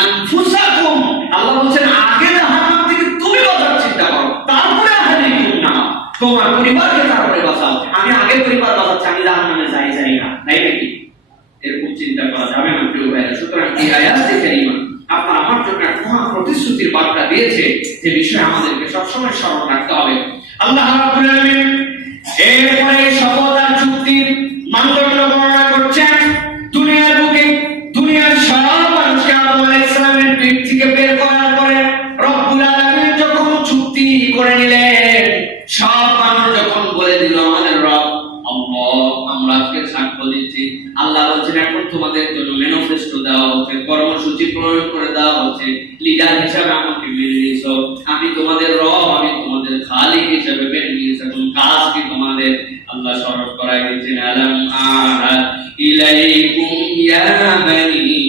আনফুসাকুম, আল্লাহ বলেন আগে জাহান্নাম থেকে তুমি বাঁচার চিন্তা করো, তারপরে আহলিকুম না, তোমার পরিবারকে তারপরে বাঁচাও। আমি আগে পরিবার বাঁচাচ্ছি, আমি জাহান্নামে যাই না, তাই নাকি? এরকম চিন্তা করা যাবে না প্রিয় ভাইরা। সুতরাং এই আয়াতে কারিমা আপনার আমার জন্য একটা মহা প্রতিশ্রুতির বার্তা দিয়েছে, যে বিষয়ে আমাদেরকে সবসময় স্মরণ রাখতে হবে। আল্লাহ রাব্বুল আলামিন এরপরে শপথ আর চুক্তির মানদণ্ড বর্ণনা হচ্ছে লিডার হিসাবে আমাকে মেনে নিয়েছো, আমি তোমাদের রব, আমি তোমাদের খালিক হিসাবে মেনে নিয়েছো। এখন কাজ কি তোমাদের? আল্লাহ স্মরণ করাই দিয়েছেন, আলাম আহাদ ইলাইকুম ইয়া বানি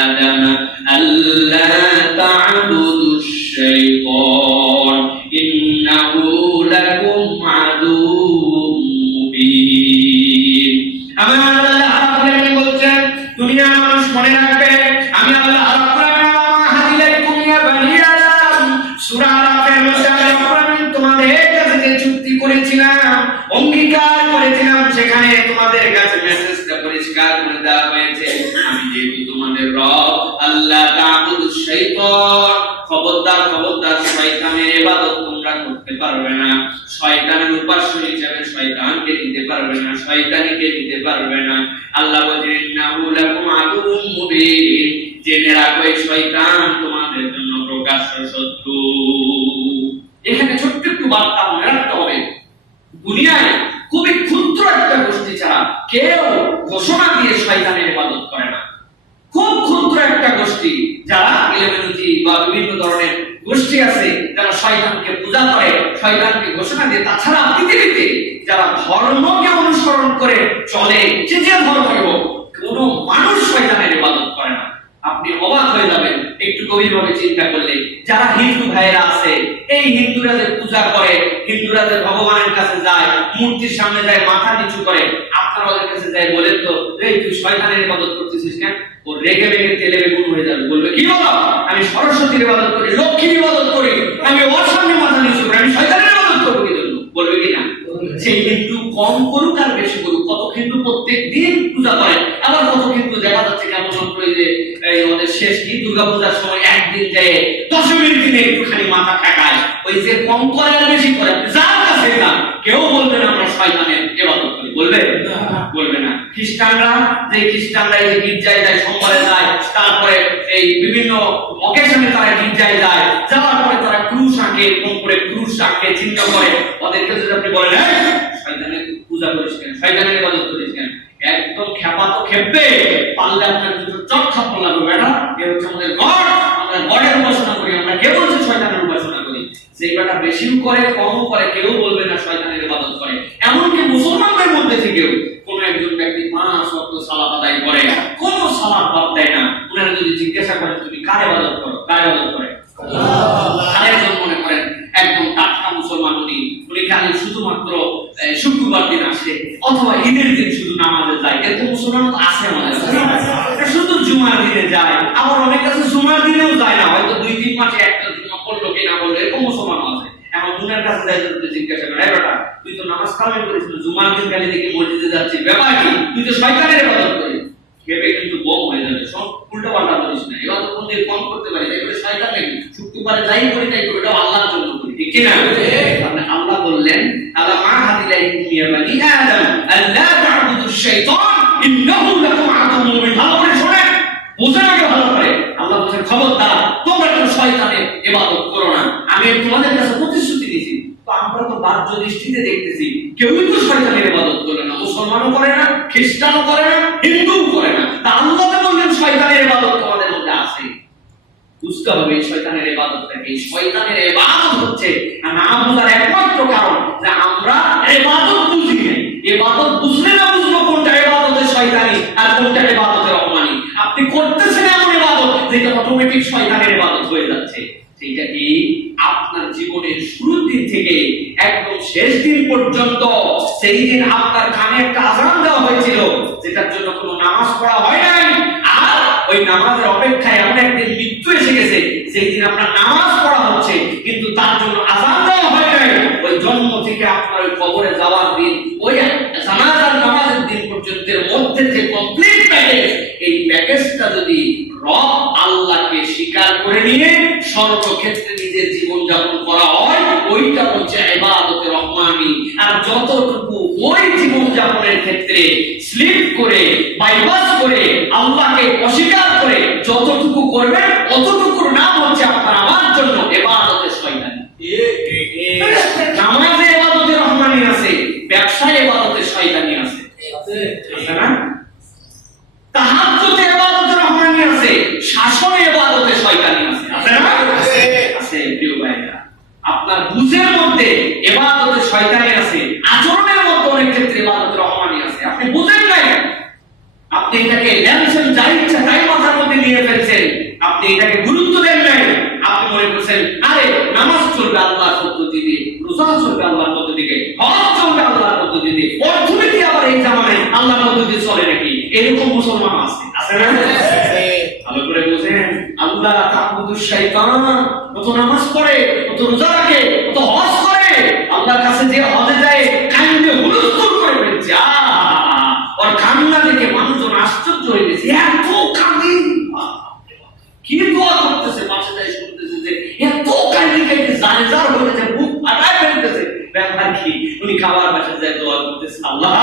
আদম আল্লা তা'বুদুশ শাইতান ইন্নাহু লাকুম আদুউম মুবিন। আমার আল্লাহ রাব্বুল আলামিন বলছেন, দুনিয়া মানুষ মনে রাখবে, আমি আল্লাহ রাব্বুল আলামিন আহাদ ইলাইকুম ইয়া বানি আদম, সূরা আরাফের মধ্যে আমি রাব্বুল আলামিন তোমাদের কাছে যে চুক্তি করেছিলাম, অঙ্গীকার করেছিলাম, সেখানে তোমাদের কাছে মেসেজটা পরিষ্কার করে দেওয়া হয়েছে। আমি যেহেতু তোমাদের রব, আল্লাহ তা'বুদুশ শাইতান, খবরদার খবরদার শয়তানের ইবাদত তোমরা করতে পারবে না, শয়তানের উপাস্য হিসেবে শয়তানকে দিতে পারবে না, শয়তানিকে দিতে পারবে না। আল্লাহ বলেন, ইন্নাহু লাকুম আদুউম মুবিন, জেনে রাখো এই শয়তান তোমাদের জন্য প্রকাশ্য শত্রু। এখানে ছোট্ট একটু বার্তা মনে রাখতে হবে, দুনিয়ায় খুবই ক্ষুদ্র একটা গোষ্ঠী ছাড়া কেউ ঘোষণা দিয়ে শয়তানের ইবাদত করে না। খুব ক্ষুদ্র একটা গোষ্ঠী যারা ইলমিনুতি বা বিভিন্ন ধরনের গোষ্ঠী আছে যারা শয়তানকে পূজা করে, শয়তানকে ঘোষণা দিয়ে। তাছাড়া পৃথিবীতে যারা ধর্মকে অনুসরণ করে চলে, যে যে ধর্মই হোক, কোন মানুষ শয়তানের ইবাদত করে না। আপনি অবাক হয়ে যাবেন একটু গভীরভাবে চিন্তা করলে। যারা হিন্দু ভাইয়েরা আছে, এই হিন্দুরা যে পূজা করে, হিন্দুরা যে ভগবানের কাছে যায়, মূর্তির সামনে যায়, মাথা নিচু করে, আপনারা ওদের কাছে যায় বলেন তো, এই তুই শয়তানের ইবাদত করতেছিস কেন? ও রেগে রেগে তেলে বেগুন হয়ে যাবে, বলবে কি বলো, আমি সরস্বতীর ইবাদত করি, লক্ষ্মীর ইবাদত করি, আমি ওর সামনে মাথা নিচু করি, আমি শয়তানের ইবাদত করবো কি জন্য? বলবে কি না? সেই হিন্দু কম করুক আর বেশি করুক, কত হিন্দু প্রত্যেক দিন পূজা করে, আবার কত হিন্দু দেখা যাচ্ছে কেমন যে ওদের শেষ কি দুর্গা পূজার সময় একদিন যায়, দশমীর দিনে একটুখানি মাথা ঠেকায়। ওই যে কম করে আর বেশি করে, যার কাছে না, কেউ বলবে না আমরা শয়তানের ইবাদত করি, বলবে বলবে না। খ্রিস্টানরা এই যে গির্জায় যায়, সোমবারে যায়, তারপরে এই বিভিন্ন অকেশনে তারা গির্জায় যায়, যাওয়ার পরে তারা ক্রুশ আঁকে, কোন করে ক্রুশ আঁকে, চিহ্ন করে। ওদেরকে যদি আপনি বলেন শয়তানের পূজা করিস কেন, শয়তানের ইবাদত করিস কেন, একদম খেপা তো খেপবে, পারলে আপনার দুটো চট থাপ্পড় লাগবে। বেটা, এ হচ্ছে আমাদের গড, আমরা গডের উপাসনা করি, আমরা কে বলছি শয়তানের উপাসনা করি? সেই বেটা বেশিও করে কম করে, কেউ বলবে না শয়তানের ইবাদত করে। এমনকি মুসলমানদের মধ্যে থেকেও কোন একজন ব্যক্তি 5 ওয়াক্ত সালাত আদায় করে, কোন সালাত বাদ দেয় না, উনারা যদি জিজ্ঞাসা করেন তুমি কার ইবাদত করো, কার ইবাদত করে? আল্লাহ। আরেকজন মনে করেন একদম টাটকা মুসলমান, উনি খালি শুধুমাত্র শুক্রবার দিন আসে অথবা ঈদের দিন শুধু নামাজে যায়, এরকম মুসলমান আছে আমাদের, শুধু জুমার দিনে যায়, আবার অনেক আছে জুমার দিনেও যায় না, হয়তো 2-3 মাসে একটা জুমা পড়লো কি না বললো, এরকম মুসলমান আছে। এখন উনার কাছে যাই জিজ্ঞাসা করে, বেটা তুই তো নামাজ কালামই করিস না, জুমার দিন খালি দেখি মসজিদে যাচ্ছিস, ব্যাপার কি? তুই তো শয়তানের ইবাদত করিস। খেপে কিন্তু বম হয়ে যাবে, সব উল্টো পাল্টা করিস না, এবার তো কোনদিন কম করতে পারি, এগুলো শয়তান নাকি? শুক্রবারে যাই করি তাই করি, এটা আল্লাহর জন্য করি, ঠিক কি না? আল্লাহ বললেন, আল্লাহ আহাদ ইলাইকুম ইয়া বানি আদম আল্লা তা'বুদুশ শাইতান ইন্নাহু লাকুম আদুউম মুবিন। ভালো করে শুনেন, বুঝেন আগে ভালো করে। আল্লাহ বলেন খবরদার তোমরা কেউ শয়তানের ইবাদত করো না, আমি তোমাদের কাছে প্রতিশ্রুতি দিয়েছি। তো আমরা তো বাহ্য দৃষ্টিতে দেখতেছি কেউই তো শয়তানের ইবাদত করে না, মুসলমানও করে না, খ্রিস্টানও করে না, হিন্দুও করে না। তা আল্লাহ তো বললেন শয়তানের ইবাদত তোমাদের মধ্যে আছে। বুঝতে হবে শয়তানের ইবাদতটা কি। শয়তানের ইবাদত হচ্ছে না বুঝার একমাত্র কারণ যে আমরা ইবাদত বুঝি না। ইবাদত বুঝলে না বুঝবো কোনটা ইবাদতে শয়তানি আর কোনটা ইবাদতে রহমানি। আপনি করতেছেন এমন ইবাদত যেটা অটোমেটিক শয়তানের ইবাদত হয়ে যাচ্ছে। সেইটা কি আপনার জীবনের শুরুর দিন থেকে একদম শেষ দিন পর্যন্ত, সেই দিন আপনার কানে একটা আযান দেওয়া হয়েছিল যেটার জন্য কোনো নামাজ পড়া হয় নাই, আর ওই নামাজের অপেক্ষায় এমন একদিন মৃত্যু এসে গেছে সেই দিন আপনার নামাজ পড়া হচ্ছে কিন্তু তার জন্য আযান দেওয়া হয় নাই। ওই জন্ম থেকে আপনার ওই কবরে যাওয়ার দিন, ওই জানাজার নামাজের দিন পর্যন্তের মধ্যে যে কমপ্লিট প্যাকেজ, এই প্যাকেজটা যদি রব আল্লাহকে স্বীকার করে নিয়ে সর্বক্ষেত্রে নিজের জীবন যাপন করা হয়, ওইটা হচ্ছে ইবাদতে রহমানি। আর যতটুকু ওই জীবন যাপনের ক্ষেত্রে স্লিপ করে, বাইপাস করে, আল্লাহকে অস্বীকার করে যতটুকু করবেন, অতটুকুর নাম হচ্ছে আপনার আমার জন্য ইবাদতে শয়তানি। নামাজে ইবাদতে রহমানি আছে, ব্যবসায় ইবাদতে শয়তানি আছে, আছে না? তাহাজ্জুদে ইবাদতে রহমানি আছে, শাসনে ইবাদতে শয়তানি বুঝের মধ্যে ইবাদতে শয়তানি আছে, আচরণের মধ্যে অনেক ক্ষেত্রে ইবাদতে রহমানি আছে। আপনি বুঝেন নাই, আপনি এটাকে ল্যামসেন যা ইচ্ছা তাই মাথার মধ্যে নিয়ে ফেলছেন, আপনি এটাকে গুরুত্ব দেন নাই। আপনি মনে করছেন আরে নামাজ চলবে আল্লাহর পদ্ধতিতে, রোজা চলবে আল্লাহর পদ্ধতিতে, হজ চলবে আল্লাহর পদ্ধতিতে, অর্থনীতি আবার এই জামানায় আল্লাহর পদ্ধতিতে চলে নাকি? এরকম মুসলমান আছে, আছে না? ভালো করে বুঝেন, আল্লাহ তাআবুদুশ শাইতান, কত নামাজ পড়ে, কত রোজা রাখে, কত হজ করে, আল্লাহর কাছে যে হজে যায় কান্দে হুলস্থুল করে ফেলছে। ওর কান্না দেখে মানুষজন আশ্চর্য হয়ে গেছে, এত কাঁদে, কি দোয়া করতেছে, পাশে যায় শুনতেছে যে এত কাঁদে কাঁদে জানে যার হয়েছে, বুক ফাটায় ফেলতেছে। ব্যাপার কি? উনি খাবার বাসা যায় দোয়া করতেছে, আল্লাহ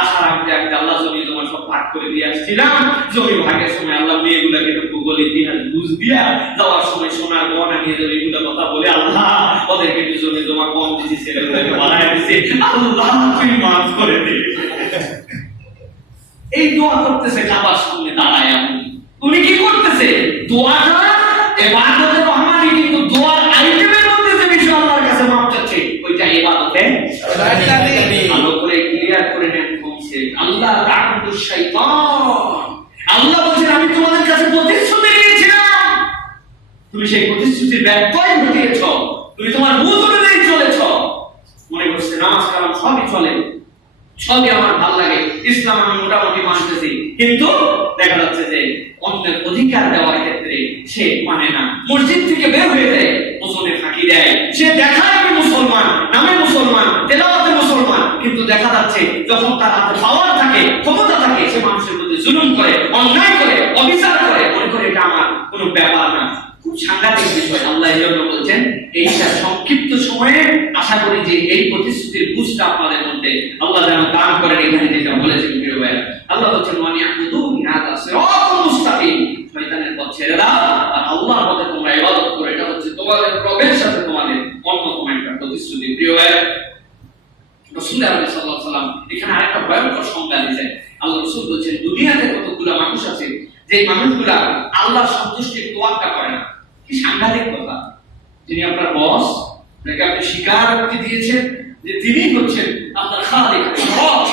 আশা রাখতে রাখতে আল্লাহ জমি জমা সব ভাগ করে দিয়ে আসছিলাম, জমি ভাগের সময় আল্লাহ মেয়েগুলাকে একটু বলে ইতিহাস বুঝ দিয়া যাওয়ার সময় সোনার গহনা নিয়ে যাবে, এগুলো কথা বলে আল্লাহ ওদেরকে একটু জমি জমা কম দিচ্ছি, ছেলেগুলোকে বাড়ায় দিচ্ছে, আল্লাহ তুই মাফ করে দে। এই দোয়া করতেছে কাবার সামনে দাঁড়ায়। উনি কি করতেছে? দোয়াটা ইবাদতে রহমানি, কিন্তু দোয়ার আইটেমের মধ্যে যে বিষয় আল্লাহর কাছে মাপ চাচ্ছে ওইটা ইবাদতে শয়তানি। ভালো করে ক্লিয়ার করে নেন কনসেপ্ট। আল্লাহ তাআবুদুশ শাইতান, আল্লাহ বলেন আমি তোমাদের কাছে প্রতিশ্রুতি দিয়েছিলাম, তুমি সেই প্রতিশ্রুতির ব্যত্যয় ঘটিয়েছ, তুমি তোমার বুঝ অনুযায়ী চলেছ। মনে করছে নামাজ কালাম সবই চলে, সবই আমার ভালো লাগে, ইসলাম আমি মোটামুটি মানতেছি, কিন্তু দেখা যাচ্ছে যে অন্যের অধিকার দেওয়ার ক্ষেত্রে সে মানে না, মসজিদ থেকে বের হয়ে যায়, ওজনে ফাঁকি দেয়, সে দেখায় আমি মুসলমান, নামে মুসলমান, তেলাওয়াতে মুসলমান, কিন্তু দেখা যাচ্ছে যখন তার হাতে পাওয়ার থাকে, ক্ষমতা থাকে, সে মানুষের প্রতি জুলুম করে, অন্যায় করে, অবিচার করে, মনে করে এটা আমার কোনো ব্যাপার না। খুব সাংঘাতিক বিষয়। আল্লাহ এই জন্য বলছেন এইটা সংক্ষিপ্ত সময়ে আশা করি যে এই প্রতিশ্রুতির বুঝটা আপনাদের মধ্যে আল্লাহ যেন দান করেন। এখানে যেটা বলেছেন প্রিয় ভাইরা, আল্লাহ বলছেন মানি আবুদুনি হাদা সিরাতুল মুস্তাকিম, শয়তানের পথ ছেড়ে দাও আর আল্লাহর পথে তোমরা ইবাদত করো। এটা হচ্ছে তোমাদের প্রবেশ সাথে তোমাদের অন্যতম একটা প্রতিশ্রুতি। প্রিয় ভাইরা, রাসূল সাল্লাল্লাহু আলাইহি ওয়াসাল্লাম এখানে আরেকটা ভয়ঙ্কর সংজ্ঞা দিয়েছেন। আল্লাহ রাসূল বলেছেন দুনিয়াতে কতগুলো মানুষ আছে যে মানুষগুলা আল্লাহর সন্তুষ্টির তোয়াক্কা করে না। কি সাংঘাতিক কথা! যিনি আপনার বস, যাকে আপনি স্বীকারোক্তি দিয়েছেন যে তিনি হচ্ছেন আপনার খালিক, রব,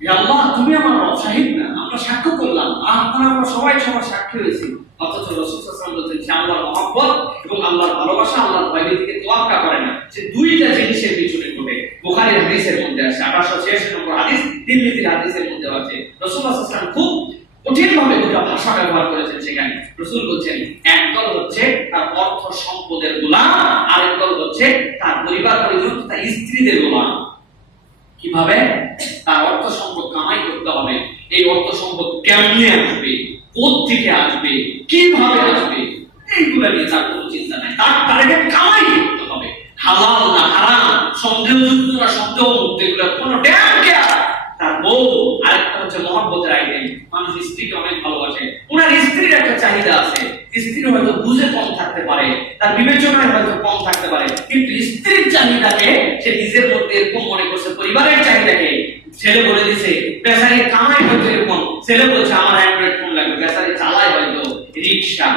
আল্লাহ তুমি আমার রব, শাহিদ না, আমরা সাক্ষ্য করলাম, আপনারা আমরা সবাই সবার সাক্ষী হয়েছি, অথচ রাসূল সাল্লাল্লাহু আলাইহি ওয়াসাল্লাম বলেছেন সে আল্লাহর মহব্বত এবং আল্লাহর ভালোবাসা, আল্লাহর ভয়ভীতিকে তোয়াক্কা করে না। সে দুইটা জিনিসের পিছনে ঘটে। বুখারীর হাদিসের মধ্যে আছে, 1886 নম্বর হাদিস, তিরমিজির হাদিসের মধ্যে আছে। রাসূলুল্লাহ সাল্লাল্লাহু আলাইহি ওয়াসাল্লাম খুব কঠিন ভাবে দুটো ভাষা ব্যবহার করেছেন সেখানে। রাসূল বলছেন একদল হচ্ছে তার অর্থ সম্পদের গোলাম, আরেক দল হচ্ছে তার পরিবার পরিজন, তার স্ত্রীদের গোলাম। কিভাবে? তার অর্থ সম্পদ কামাই করতে হবে, এই অর্থ সম্পদ কেমনে আসবে, কোত্থেকে আসবে, কিভাবে আসবে, এইগুলা নিয়ে তার কোনো চিন্তা নাই। তার টার্গেট কামাই করতে হবে, হালাল না হারাম, সন্দেহযুক্ত না সন্দেহমুক্ত, এগুলো কোনো ড্যাম কেয়ার। তার বউ আরেকটা হচ্ছে মহব্বতের আইটেম, মানুষ স্ত্রীকে অনেক ভালোবাসে, ওনার স্ত্রীর একটা চাহিদা আছে, স্ত্রীর হয়তো বুঝে কম থাকতে পারে, তার বিবেচনায় হয়তো কম থাকতে পারে, কিন্তু স্ত্রীর চাহিদাকে সে নিজের মধ্যে এরকম মনে করছে, পরিবারের চাহিদাকে ছেলে বলে দিছে, বেচারি কামাই হয়তো এরকম, ছেলে বলছে আমার অ্যান্ড্রয়েড ফোন লাগবে, বেচারি চালায় হয়তো রিক্সা,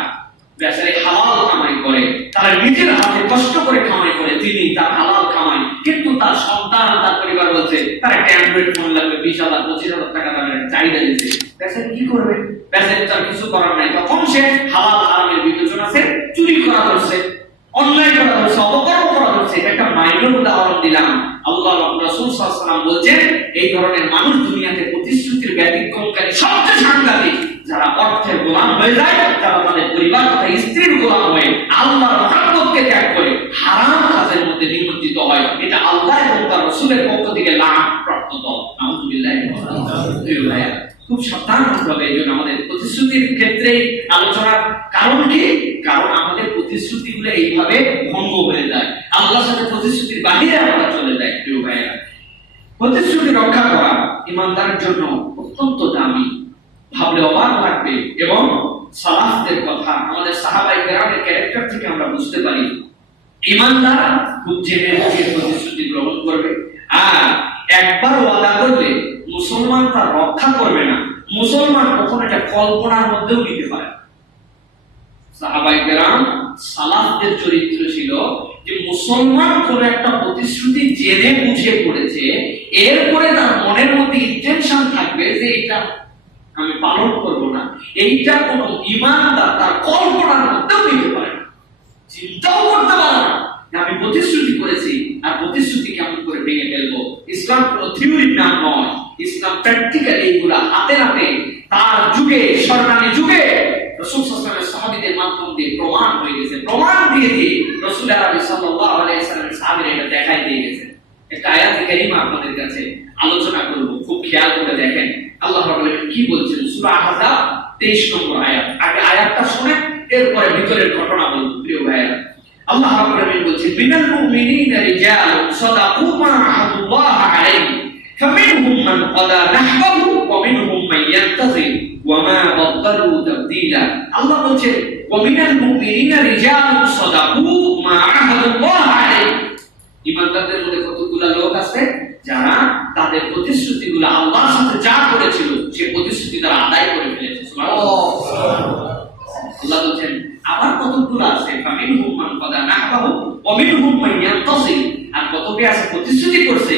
বেচারি হালাল কামাই করে, তার নিজের হাতে কষ্ট করে কামাই করে, তিনি তার হালাল কামাই, কিন্তু তার সন্তান তার পরিবার বলছে তার একটা অ্যান্ড্রয়েড ফোন লাগবে, 20,000 25,000 টাকা দামের চাহিদা দিচ্ছে। বেচারি কি করবে? বেচারি তার কিছু করার নাই, তখন সে হালাল হারামের বিবেচনা আছে, চুরি করা ধরছে, অন্যায় করা ধরছে, অপকর্ম করা ধরছে। এটা একটা মাইনর উদাহরণ দিলাম। আল্লাহ রাসূল সাল্লাল্লাহু আলাইহি ওয়াসাল্লাম বলছেন এই ধরনের মানুষ দুনিয়াতে প্রতিশ্রুতির ব্যতিক্রমকারী, সবচেয়ে সাংঘাতিক, যারা অর্থের গোলাম হয়ে যায়, যারা তাদের পরিবার তথা স্ত্রীর গোলাম হয়ে আল্লাহর মহব্বতকে ত্যাগ করে হারাম কাজের মধ্যে নিমজ্জিত হয়। এটা আল্লাহ এবং তার রাসূলের পক্ষ থেকে লানপ্রাপ্ত দল। নাউযুবিল্লাহি মিনাশ শাইতানির রাজিম। খুব সাবধান হতে হবে। এইজন্য আমাদের প্রতিশ্রুতির ক্ষেত্রে আলোচনার কারণ কি? কারণ আমাদের প্রতিশ্রুতিগুলো এইভাবে ভঙ্গ হয়ে যায়, আল্লাহর সাথে প্রতিশ্রুতির বাহিরে আমরা চলে যাই। প্রিয় ভাইরা, প্রতিশ্রুতি রক্ষা করা ইমানদারের জন্য অত্যন্ত দামি, ভাবলে অবাক লাগবে। এবং সালাফদের কথা, আমাদের সাহাবায়ে কেরামের ক্যারেক্টার থেকে আমরা বুঝতে পারি ইমানদার খুব জেনে বুঝে প্রতিশ্রুতি গ্রহণ করবে, আর একবার ওয়াদা করলে মুসলমান তার রক্ষা করবে না। মুসলমান কখনো এটা কল্পনার মধ্যেও নিতে পারে। সাহাবায়ে কেরাম সালাফদের চরিত্র ছিল যে মুসলমান কোন একটা প্রতিশ্রুতি জেনে বুঝে করেছে, এরপরে তার মনের মধ্যে ইন্টেনশন থাকবে যে এটা আমি পালন করব না, এইটা কোন ইমানদার তার কল্পনার মধ্যেও নিতে পারে না, চিন্তাও করতে পারে না যে আমি প্রতিশ্রুতি করেছি আর প্রতিশ্রুতি কেমন করে ভেঙে ফেলবো। ইসলাম কোন থিওরির নাম নয়, ইসলাম প্র্যাকটিক্যালি এগুলা হাতে হাতে তার যুগে, স্বর্ণালী যুগে রাসূল সাল্লাল্লাহু আলাইহি ওয়াসাল্লামের সাহাবীদের মাধ্যম দিয়ে প্রমাণ হয়ে গেছে। প্রমাণ দিয়ে দিয়ে রাসূল আরবি সাল্লাল্লাহু আলাইহি ওয়াসাল্লামের সাহাবীরা এটা দেখাই দিয়ে গেছে। একটা আয়াতে কারিমা আপনাদের কাছে আলোচনা করব, খুব খেয়াল করে দেখেন আল্লাহ রাব্বুল আলামিন কি বলছেন। সূরা আহজাব 23 নম্বর আয়াত। আগে আয়াতটা শুনেন, এরপরে ভিতরের ঘটনা বলবো। প্রিয় ভাইরা, আল্লাহ রাব্বুল আলামিন বলছেন, মিনাল মুমিনিনা রিজালুন সাদাকু মা আহাদুল্লাহ আলাইহি ফামিনহুম মান ক্বাদা নাহবাহু ওয়া মিনহুম মান ইয়ান্তাযির ওয়া মা বাদদালু তাবদীলা। আল্লাহ বলছেন, ওয়া মিনাল মুমিনিনা রিজালুন সাদাকু মা আহাদুল্লাহ আলাইহি। ইমানদারদের মধ্যে কতগুলো লোক আছে যারা তাদের প্রতিশ্রুতিগুলো আল্লাহর সাথে যা করেছিল সেই প্রতিশ্রুতি তারা আদায় করে ফেলেছে। সুবহানাল্লাহ। আল্লাহ বলছেন আবার কতগুলো আছে ফামিনহুম মান ক্বাদা নাহবাহু ওয়া মিনহুম মান ইয়ান্তাযির। আর কতকে আছে প্রতিশ্রুতি করছে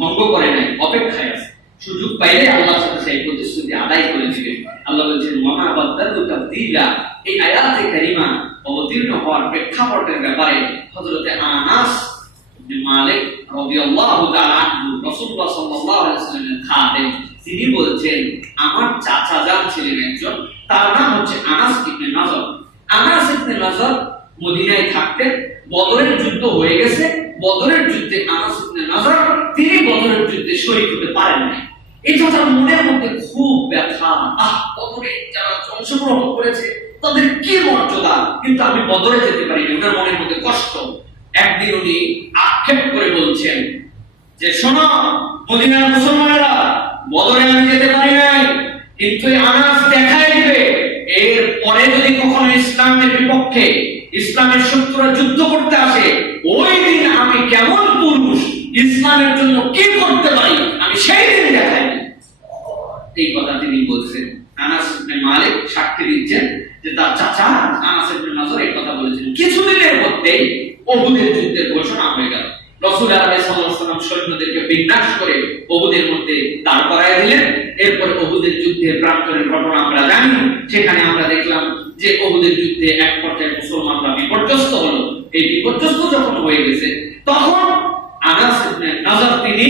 ভঙ্গ করে নাই, অপেক্ষায় আছে, সুযোগ পাইলে আল্লাহর সাথে সেই প্রতিশ্রুতি আদায় করে দিবেন। আল্লাহ বলছেন ওয়া মা বাদদালু তাবদীলা। এই আয়াতে কারিমা অবতীর্ণ হওয়ার প্রেক্ষাপটের ব্যাপারে হযরত আনাস মালিক রাদিয়াল্লাহু তাআলা আনহু রাসূলুল্লাহ সাল্লাল্লাহু আলাইহি ওয়াসাল্লামের খাদেম, তিনি বলছেন আমার চাচা যান ছিলেন একজন, তার নাম হচ্ছে আনাস ইবনে নজর। আনাস ইবনে নজর মদিনায় থাকতেন। বদরের যুদ্ধ হয়ে গেছে, বদরের যুদ্ধে আনাস ইবনে নজর তিনি বদরের যুদ্ধে শরীক হতে পারেন নাই। এটা তার মনের মধ্যে খুব ব্যথা। বদরে যারা অংশগ্রহণ করেছে তাদের কি মর্যাদা, কিন্তু আমি বদরে যেতে পারিনি, ওনার মনের মধ্যে কষ্ট। একদিন উনি আক্ষেপ করে বলছেন যে শোনো মদিনার মুসলমানেরা, বদরে আমি যেতে পারি নাই, কিন্তু আনাস দেখাই দিবে এর পরে যদি কখনো ইসলামের বিপক্ষে, ইসলামের শত্রুরা যুদ্ধ করতে আসে, ওই দিন আমি কেমন পুরুষ, ইসলামের জন্য কি করতে পারি, আমি সেই দিন দেখাই দিব। এই কথা তিনি বলছেন। আনাস ইবনে মালিক সাক্ষী দিচ্ছেন যে তার চাচা আনাস ইবনে নজর এই কথা বলেছেন। কিছুদিনের মধ্যেই উহুদের যুদ্ধের ঘোষণা হয়ে গেল। রাসূল আলাইহিস সাল্লাম সৈন্যদেরকে বিন্যাস করে উহুদের মধ্যে দাঁড় করায় দিলেন। এরপর উহুদের যুদ্ধের প্রান্তরের ঘটনা আমরা জানি। সেখানে আমরা দেখলাম যে উহুদের যুদ্ধে এক পর্যায়ে মুসলমানরা বিপর্যস্ত হলো। এই বিপর্যস্ত যখন হয়ে গেছে, তখন আনাস ইবনে নজর তিনি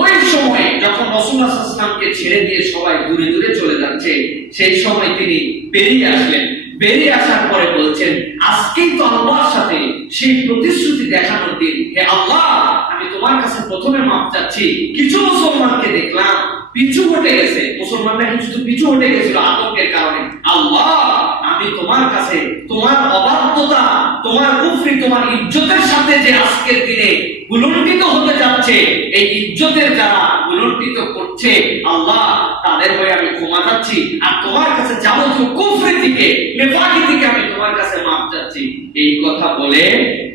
ওই সময় যখন রাসূলুল্লাহ সাল্লাল্লাহু আলাইহি ওয়াসাল্লামকে ছেড়ে দিয়ে সবাই দূরে দূরে চলে যাচ্ছে, সেই সময় তিনি বেরিয়ে আসলেন। বেরিয়ে আসার পরে বলছেন আজকেই তো আল্লাহর সাথে সেই প্রতিশ্রুতি দেখানোর দিন। হে আল্লাহ, আমি তোমার কাছে প্রথমে মাপ চাচ্ছি। কিছু মুসলমানকে দেখলাম পিছু হটে গেছে, মুসলমানরা কিছু পিছু হটে গেছিল আতঙ্কের কারণে। আল্লাহ, আমি তোমার কাছে তোমার অবাধ্যতা, তোমার কুফরি, তোমার ইজ্জতের সাথে যে আজকের দিনে গুলণ্ঠিত হতে যাচ্ছে, এই ইজ্জতের যারা গুলণ্ঠিত করছে, আল্লাহ তাদের হয়ে আমি ক্ষমা চাচ্ছি। আর তোমার কাছে যাবতীয় কুফরি থেকে, নেফাকি থেকে আমি তোমার কাছে মাপ চাচ্ছি। এই কথা বলে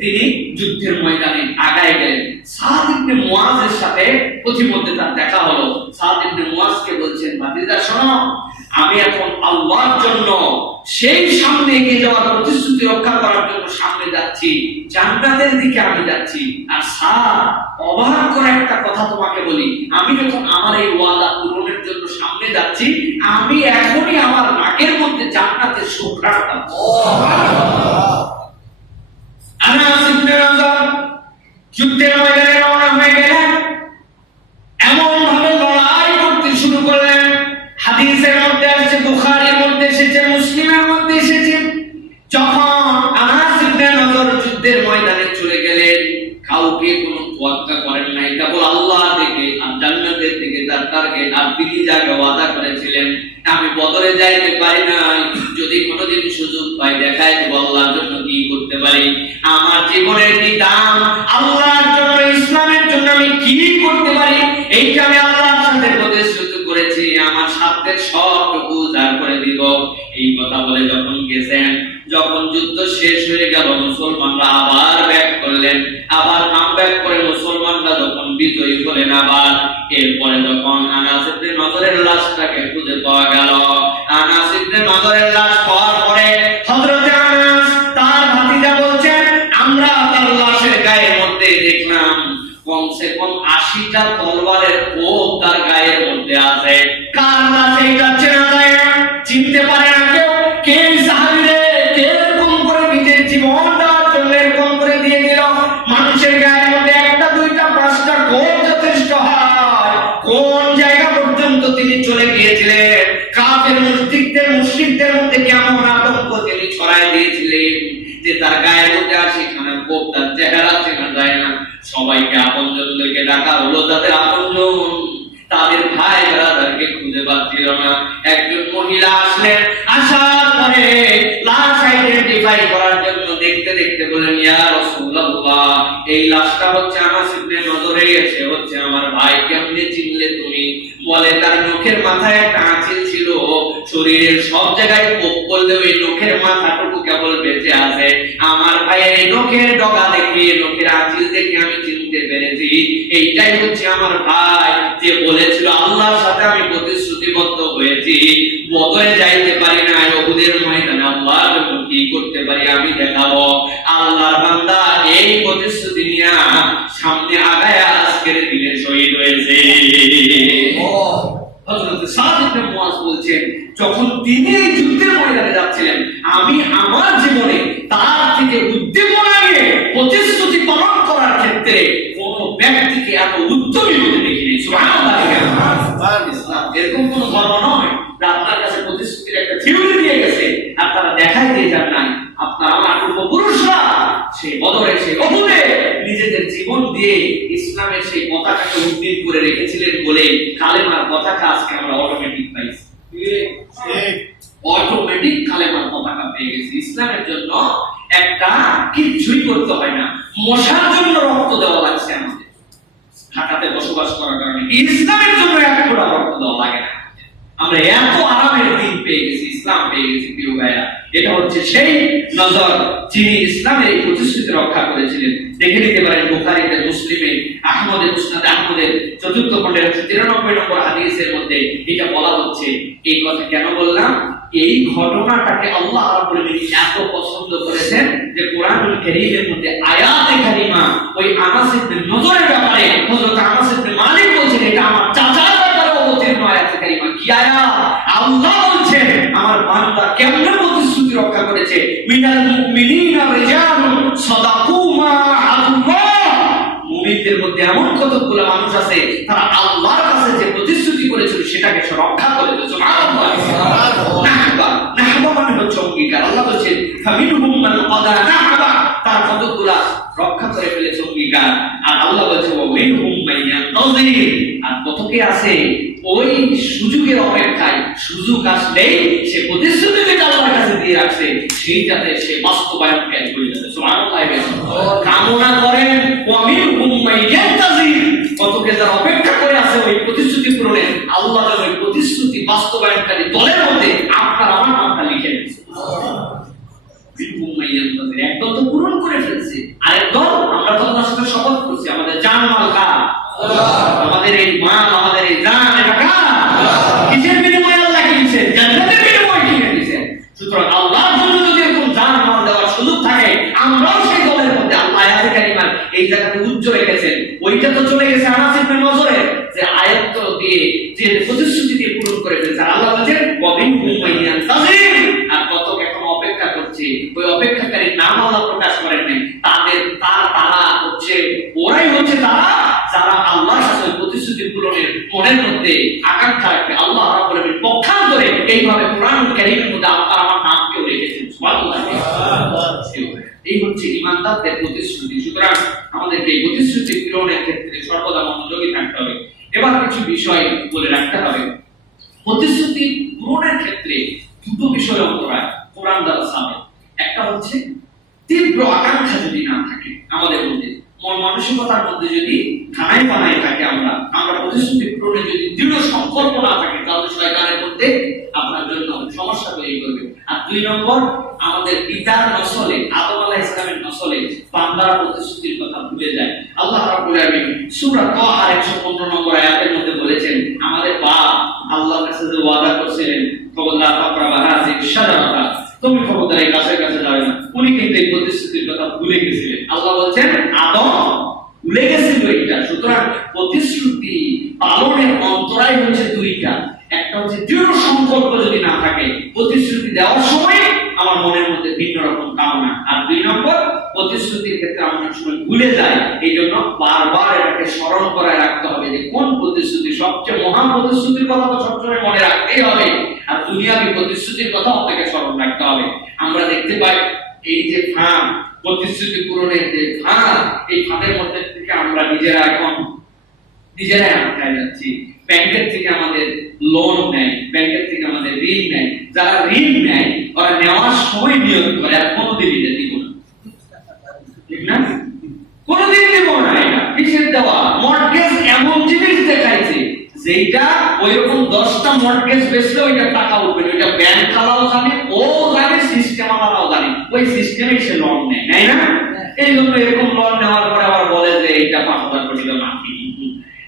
তিনি যুদ্ধের ময়দানে আগায় গেলেন। সাদ ইবনে মুয়াজের সাথে প্রতিমধ্যে তার দেখা হলো। সাদ ইবনে মুয়াজকে বলছেন, ভাতিজা শোনো, আমি এখন আল্লাহর জন্য সেই সামনে এগিয়ে যাওয়ার প্রতিশ্রুতি রক্ষা করার জন্য সামনে যাচ্ছি, জান্নাতের দিকে আমি যাচ্ছি। আর সাদ, অবাক করে একটা কথা তোমাকে বলি, আমি যখন আমার এই ওয়াদা পূরণের জন্য সামনে যাচ্ছি, আমি এখনই আমার নাকের মধ্যে জান্নাতের সুঘ্রাণ পাচ্ছি। আনাস ইবনে নজর যুদ্ধের ময়দানে রওনা হয়ে গেলেন। এমন ভাবে লড়াই করতে শুরু করলেন, হাদিসের মধ্যে আসছে, বুখারীর মধ্যে এসেছে, মুসলিমের মধ্যে এসেছে, যখন আনাস ইবনে নজর যুদ্ধের ময়দানে চলে গেলেন, কাউকে কোনো তোয়াক্কা করেন নাই, কেবল আল্লাহ থেকে আর জান্নাতের থেকে তার টার্গেট। আর তিনি যাকে ওয়াদা করেছিলেন, আমি বদরে যাইতে পারি নাই, যদি কোনোদিন সুযোগ পাই দেখাই দেব আল্লাহর জন্য কি করতে পারি, আমার জীবনের কি দাম, আল্লাহর জন্য, ইসলামের জন্য আমি কি করতে পারি, এইটা আমি আল্লাহর সাথে প্রতিশ্রুতি করেছি, আমার সাধ্যের সবটুকু উজাড় করে দিব। এই কথা বলে যখন গেছেন, যখন যুদ্ধ শেষ হয়ে গেল, মুসলমানরা আবার ব্যাক করলেন। আবার কাম ব্যাক করে মুসলমানরা যখন বিজয়ী হলেন, আবার এরপরে যখন আনাস ইবনে নজরের লাশটাকে খুঁজে পাওয়া গেল, আনাস ইবনে নজরের লাশ পাওয়ার পরে হযরত আনাস তার ভাতিজা বলছেন, আমরা তার লাশে দেখলাম কমসে কম 80টা তলোয়ারের কোপ তার গায়ের মধ্যে আছে। কার আছে এটা চেনা যায় না, চিনতে পারে না কেউ। কে সাহাবী রে, কে এরকম করে নিজের জীবন দেওয়ার জন্য এরকম করে দিয়ে দিল? মানুষের গায়ের মধ্যে একটা দুইটা পাঁচটা কোপ যথেষ্ট হয়। কোন জায়গা পর্যন্ত তিনি চলে গিয়েছিলেন? কাফের মুশরিকদের মধ্যে কেমন আতঙ্ক তিনি ছড়ায় দিয়েছিলেন যে তার গায়ের মধ্যে 80খানা কোপ, তার চেহারা চেনা যায় না। সবাইকে আপনজনদেরকে ডাকা হলো, তাদের আপনজন, তাদের ভাই ব্রাদারকে খুঁজে পাচ্ছিল না। একজন মহিলা আসলেন, আসার পরে লাশ আইডেন্টিফাই করার জন্য দেখতে দেখতে বলেন, ইয়া রাসূলুল্লাহ, এই লাশটা হচ্ছে আনাস ইবনে নজরে গেছে, হচ্ছে আমার ভাই। কেমনে চিনলে তুমি? বলে তার নখের মাথায় একটা আঁচিল ছিল, শরীরের সব জায়গায় কোপ করলে ওই নখের মাথাটুকু কেবল বেঁচে আছে। আমার ভাইয়ের এই নখের ডগা দেখে, নখের আঁচিল দেখে আমি চিনতে পেরেছি এইটাই হচ্ছে আমার ভাই, যে বলেছিল আল্লাহর সাথে আমি প্রতিশ্রুতিবদ্ধ হয়েছি, বদরে যাইতে পারি না, উহুদের ময়দানে আল্লাহর জন্য কি করতে পারি আমি দেখাবো। আল্লাহর বান্দা এই প্রতিশ্রুতি নিয়ে সামনে আগায় আজকের দিনে শহীদ হয়েছে। হযরত সাদ ইবনে মুয়াজ বলছেন, যখন তিনি এই যুদ্ধের ময়দানে যাচ্ছিলেন, আমি আমার জীবনে তার থেকে উদ্দীপনা নিয়ে প্রতিশ্রুতি পালন করার ক্ষেত্রে কোন ব্যক্তিকে এত উদ্যমী হতে দেখিনি। সুবহানাল্লাহ। ইসলাম এরকম কোন ধর্ম নয় যে আপনার কাছে প্রতিশ্রুতির একটা থিওরি দিয়ে গেছে আর তারা দেখাই দিয়ে যান নাই। আপনার আমার পূর্বপুরুষরা সেই বদরে, সেই উহুদে নিজেদের জীবন দিয়ে ইসলামের সেই পতাকাকে উদ্দিন করে রেখেছিলেন বলে কালেমার পতাকা আজকে আমরা অটোমেটিক পাইছি। অটোমেটিক কালেমার পতাকা পেয়ে গেছি। ইসলামের জন্য একটা কিছুই করতে হয় না, মশার জন্য রক্ত দেওয়া লাগছে আমাদের ঢাকাতে বসবাস করার কারণে। ইসলামের জন্য এক ফোঁটা রক্ত দেওয়া লাগে না। আমরা এত আরামের দিন পেয়ে গেছি, ইসলাম পেয়ে গেছি প্রিয় ভাইরা। এটা হচ্ছে সেই নজর যিনি ইসলামের এই প্রতিশ্রুতি রক্ষা করেছিলেন। দেখে নিতে পারেন বুখারীতে, মুসলিমে, আহমদে, মুসনাদে আহমদের ৪র্থ খণ্ডের ৯৩ নম্বর হাদিসের মধ্যে এটা বলা হচ্ছে। এই কথা কেন বললাম? এই ঘটনাটাকে আল্লাহ রাব্বুল আলামিন এত পছন্দ করেছেন যে কোরআনুল কারীমের মধ্যে আয়াতে কারিমা ওই আনাস ইবনে নজরের ব্যাপারে হযরত আনাস ইবনে মালিক বলেছেন, এটা আমার চাচার ব্যাপারে অবতীর্ণ আয়াতে কারিমা। কি আয়াত? আল্লাহ বলছেন আমার বান্দা কেমনে প্রতিশ্রুতি রক্ষা করেছে। মিনাল মুমিনিনা রিজালুন সাদাকু মা আহাদুল্লাহ, মুমিনদের মধ্যে এমন কতগুলো মানুষ আছে তারা আল্লাহর কাছে যে প্রতিশ্রুতি করেছিল সেটাকে সে রক্ষা করেছে। সুবহানাল্লাহ। নাহবা মানে হচ্ছে অঙ্গীকার। আল্লাহ বলেছেন ফামিনহুম মান কাদা নাহবা, তার কতগুলো রক্ষা করে ফেলেছে অঙ্গীকার। আর আল্লাহ বলেছে ওয়া মিনহুম মান ইয়ানতাযির, আর কতকে আছে ওই সুযোগের অপেক্ষায়, সুযোগ আসলেই সে প্রতিশ্রুতি যেটা আল্লাহর কাছে দিয়ে রাখছে সেইটাতে সে বাস্তবায়ন করে যাবে। সুবহানাল্লাহ। কামনা করেন ওয়া মিনহুম মান ইয়ানতাযির, কতকে যারা অপেক্ষা করে আছে ওই প্রতিশ্রুতি পূরণে, আল্লাহ যেন ওই প্রতিশ্রুতি বাস্তবায়নকারী দলের মধ্যে আপনার আমার নামটা লিখে দিয়েছে। একদল তো পূরণ করে ফেলছে, আরেক দল আমরা তো তার সাথে শপথ করছি আমাদের জান মাল কার? আমাদের এই মাল, আমাদের এই জান, এটা কার? কিসের বিনিময়ে আল্লাহ কিনেছেন? জান্নাতের বিনিময়ে কিনে দিয়েছেন। সুতরাং আল্লাহর জন্য যদি এরকম জান মাল দেওয়ার সুযোগ থাকে, আমরাও সেই দলের মধ্যে। আল্লাহ আয়াতে কারিমার এই জায়গাতে উজ্জ্বল রেখেছেন। ওইটা তো চলে গেছে আনাস ইবনে নজরে, যে আয়াত দিয়ে যে প্রতিশ্রুতি দিয়ে পূরণ করে ফেলছে। আল্লাহ বলেন ওয়াবিনহুম মান ইয়ানতাযির, আর কত এখন অপেক্ষা করছে, ওই অপেক্ষাকারীর নাম আল্লাহ প্রকাশ করেন নাই। তারা হচ্ছে ওরাই হচ্ছে তারা যারা আল্লাহর সাথে প্রতিশ্রুতি পূরণের মনের মধ্যে আকাঙ্ক্ষা রাখবে। আল্লাহ রাব্বুল আলামিন পক্ষান্তরে এইভাবে কোরআনুল কারীমের মধ্যে আপনার আমার নামকেও রেখেছেন। সুবহানাল্লাহ। এই হচ্ছে ঈমানদারদের প্রতিশ্রুতি। সুতরাং আমাদেরকে এই প্রতিশ্রুতি পূরণের ক্ষেত্রে সর্বদা মনোযোগী থাকতে হবে। এবার কিছু বিষয় বলে রাখতে হবে। প্রতিশ্রুতি পূরণের ক্ষেত্রে দুটো বিষয় অন্তরায় কোরআন দ্বারা সাবেত। একটা হচ্ছে তীব্র আকাঙ্ক্ষা যদি না থাকে আমাদের মধ্যে, মন মানসিকতার মধ্যে যদি ঘানায় বানায় থাকে, আমরা প্রতিশ্রুতি পূরণে যদি দৃঢ় সংকল্প না থাকে, তাহলে শয়তানের মধ্যে আপনার জন্য সমস্যা তৈরি করবে। আর 2 নম্বর, আমাদের পিতার নসলে, আদম আলাইহিস সালামের নসলে বান্দারা প্রতিশ্রুতির কথা ভুলে যায়। আল্লাহ রাব্বুল আলামিন সূরা তাহার 115 নম্বর আয়াতের মধ্যে বলেছেন, আমাদের বাপ আল্লাহর কাছে যে ওয়াদা করেছিলেন খবরদার তাকরাবা হাযিহি শাজারাতা, তুমি খবরদার এই গাছের কাছে যাবে না, উনি কিন্তু এই প্রতিশ্রুতির কথা ভুলে গেছিলেন। আল্লাহ বলেন আদম ভুলে গেছিল এটা। সুতরাং প্রতিশ্রুতি পালনের অন্তরায় হচ্ছে দুইটা। একটা হচ্ছে দৃঢ় সংকল্প যদি না থাকে, প্রতিশ্রুতি দেওয়ার সময় আমার মনের মধ্যে ভিন্ন রকম কামনা, আর দুই নম্বর প্রতিশ্রুতির ক্ষেত্রে আমরা অনেক সময় ভুলে যাই। এই জন্য বারবার এটাকে স্মরণ করায় রাখতে হবে যে কোন প্রতিশ্রুতি, সবচেয়ে মহান প্রতিশ্রুতির কথা তো সবসময় মনে রাখতেই হবে, আর দুনিয়াবী প্রতিশ্রুতির কথা আপনাকে স্মরণ রাখতে হবে। আমরা দেখতে পাই এই যে ফাঁদ, প্রতিশ্রুতি পূরণের যে ফাঁদ, এই ফাঁদের মধ্যে থেকে আমরা নিজেরাই আটকায় যাচ্ছি। ব্যাংকের থেকে আমাদের লোন নেয়, ব্যাংকের থেকে আমাদের ঋণ নেয়। যারা ঋণ নেয় ওরা নেওয়ার সময় নিয়োগ করে আর কোনোদিন এটা দিব না, ঠিক না? কোনোদিন দিব না। এটা কিসের দেওয়া? মর্টগেজ এমন জিনিস দেখাইছে যেটা ওইরকম 10টা মর্টগেজ বেচলে ওইটা টাকা উঠবে, ওইটা ব্যাংক আলাও জানে, ও জানে, সিস্টেম আলাও জানে, ওই সিস্টেমে সে লোন নেয়, তাই না? এই জন্য এরকম লোন নেওয়ার পরে আবার বলে যে এটা 5,000 কোটি টাকা মাফি,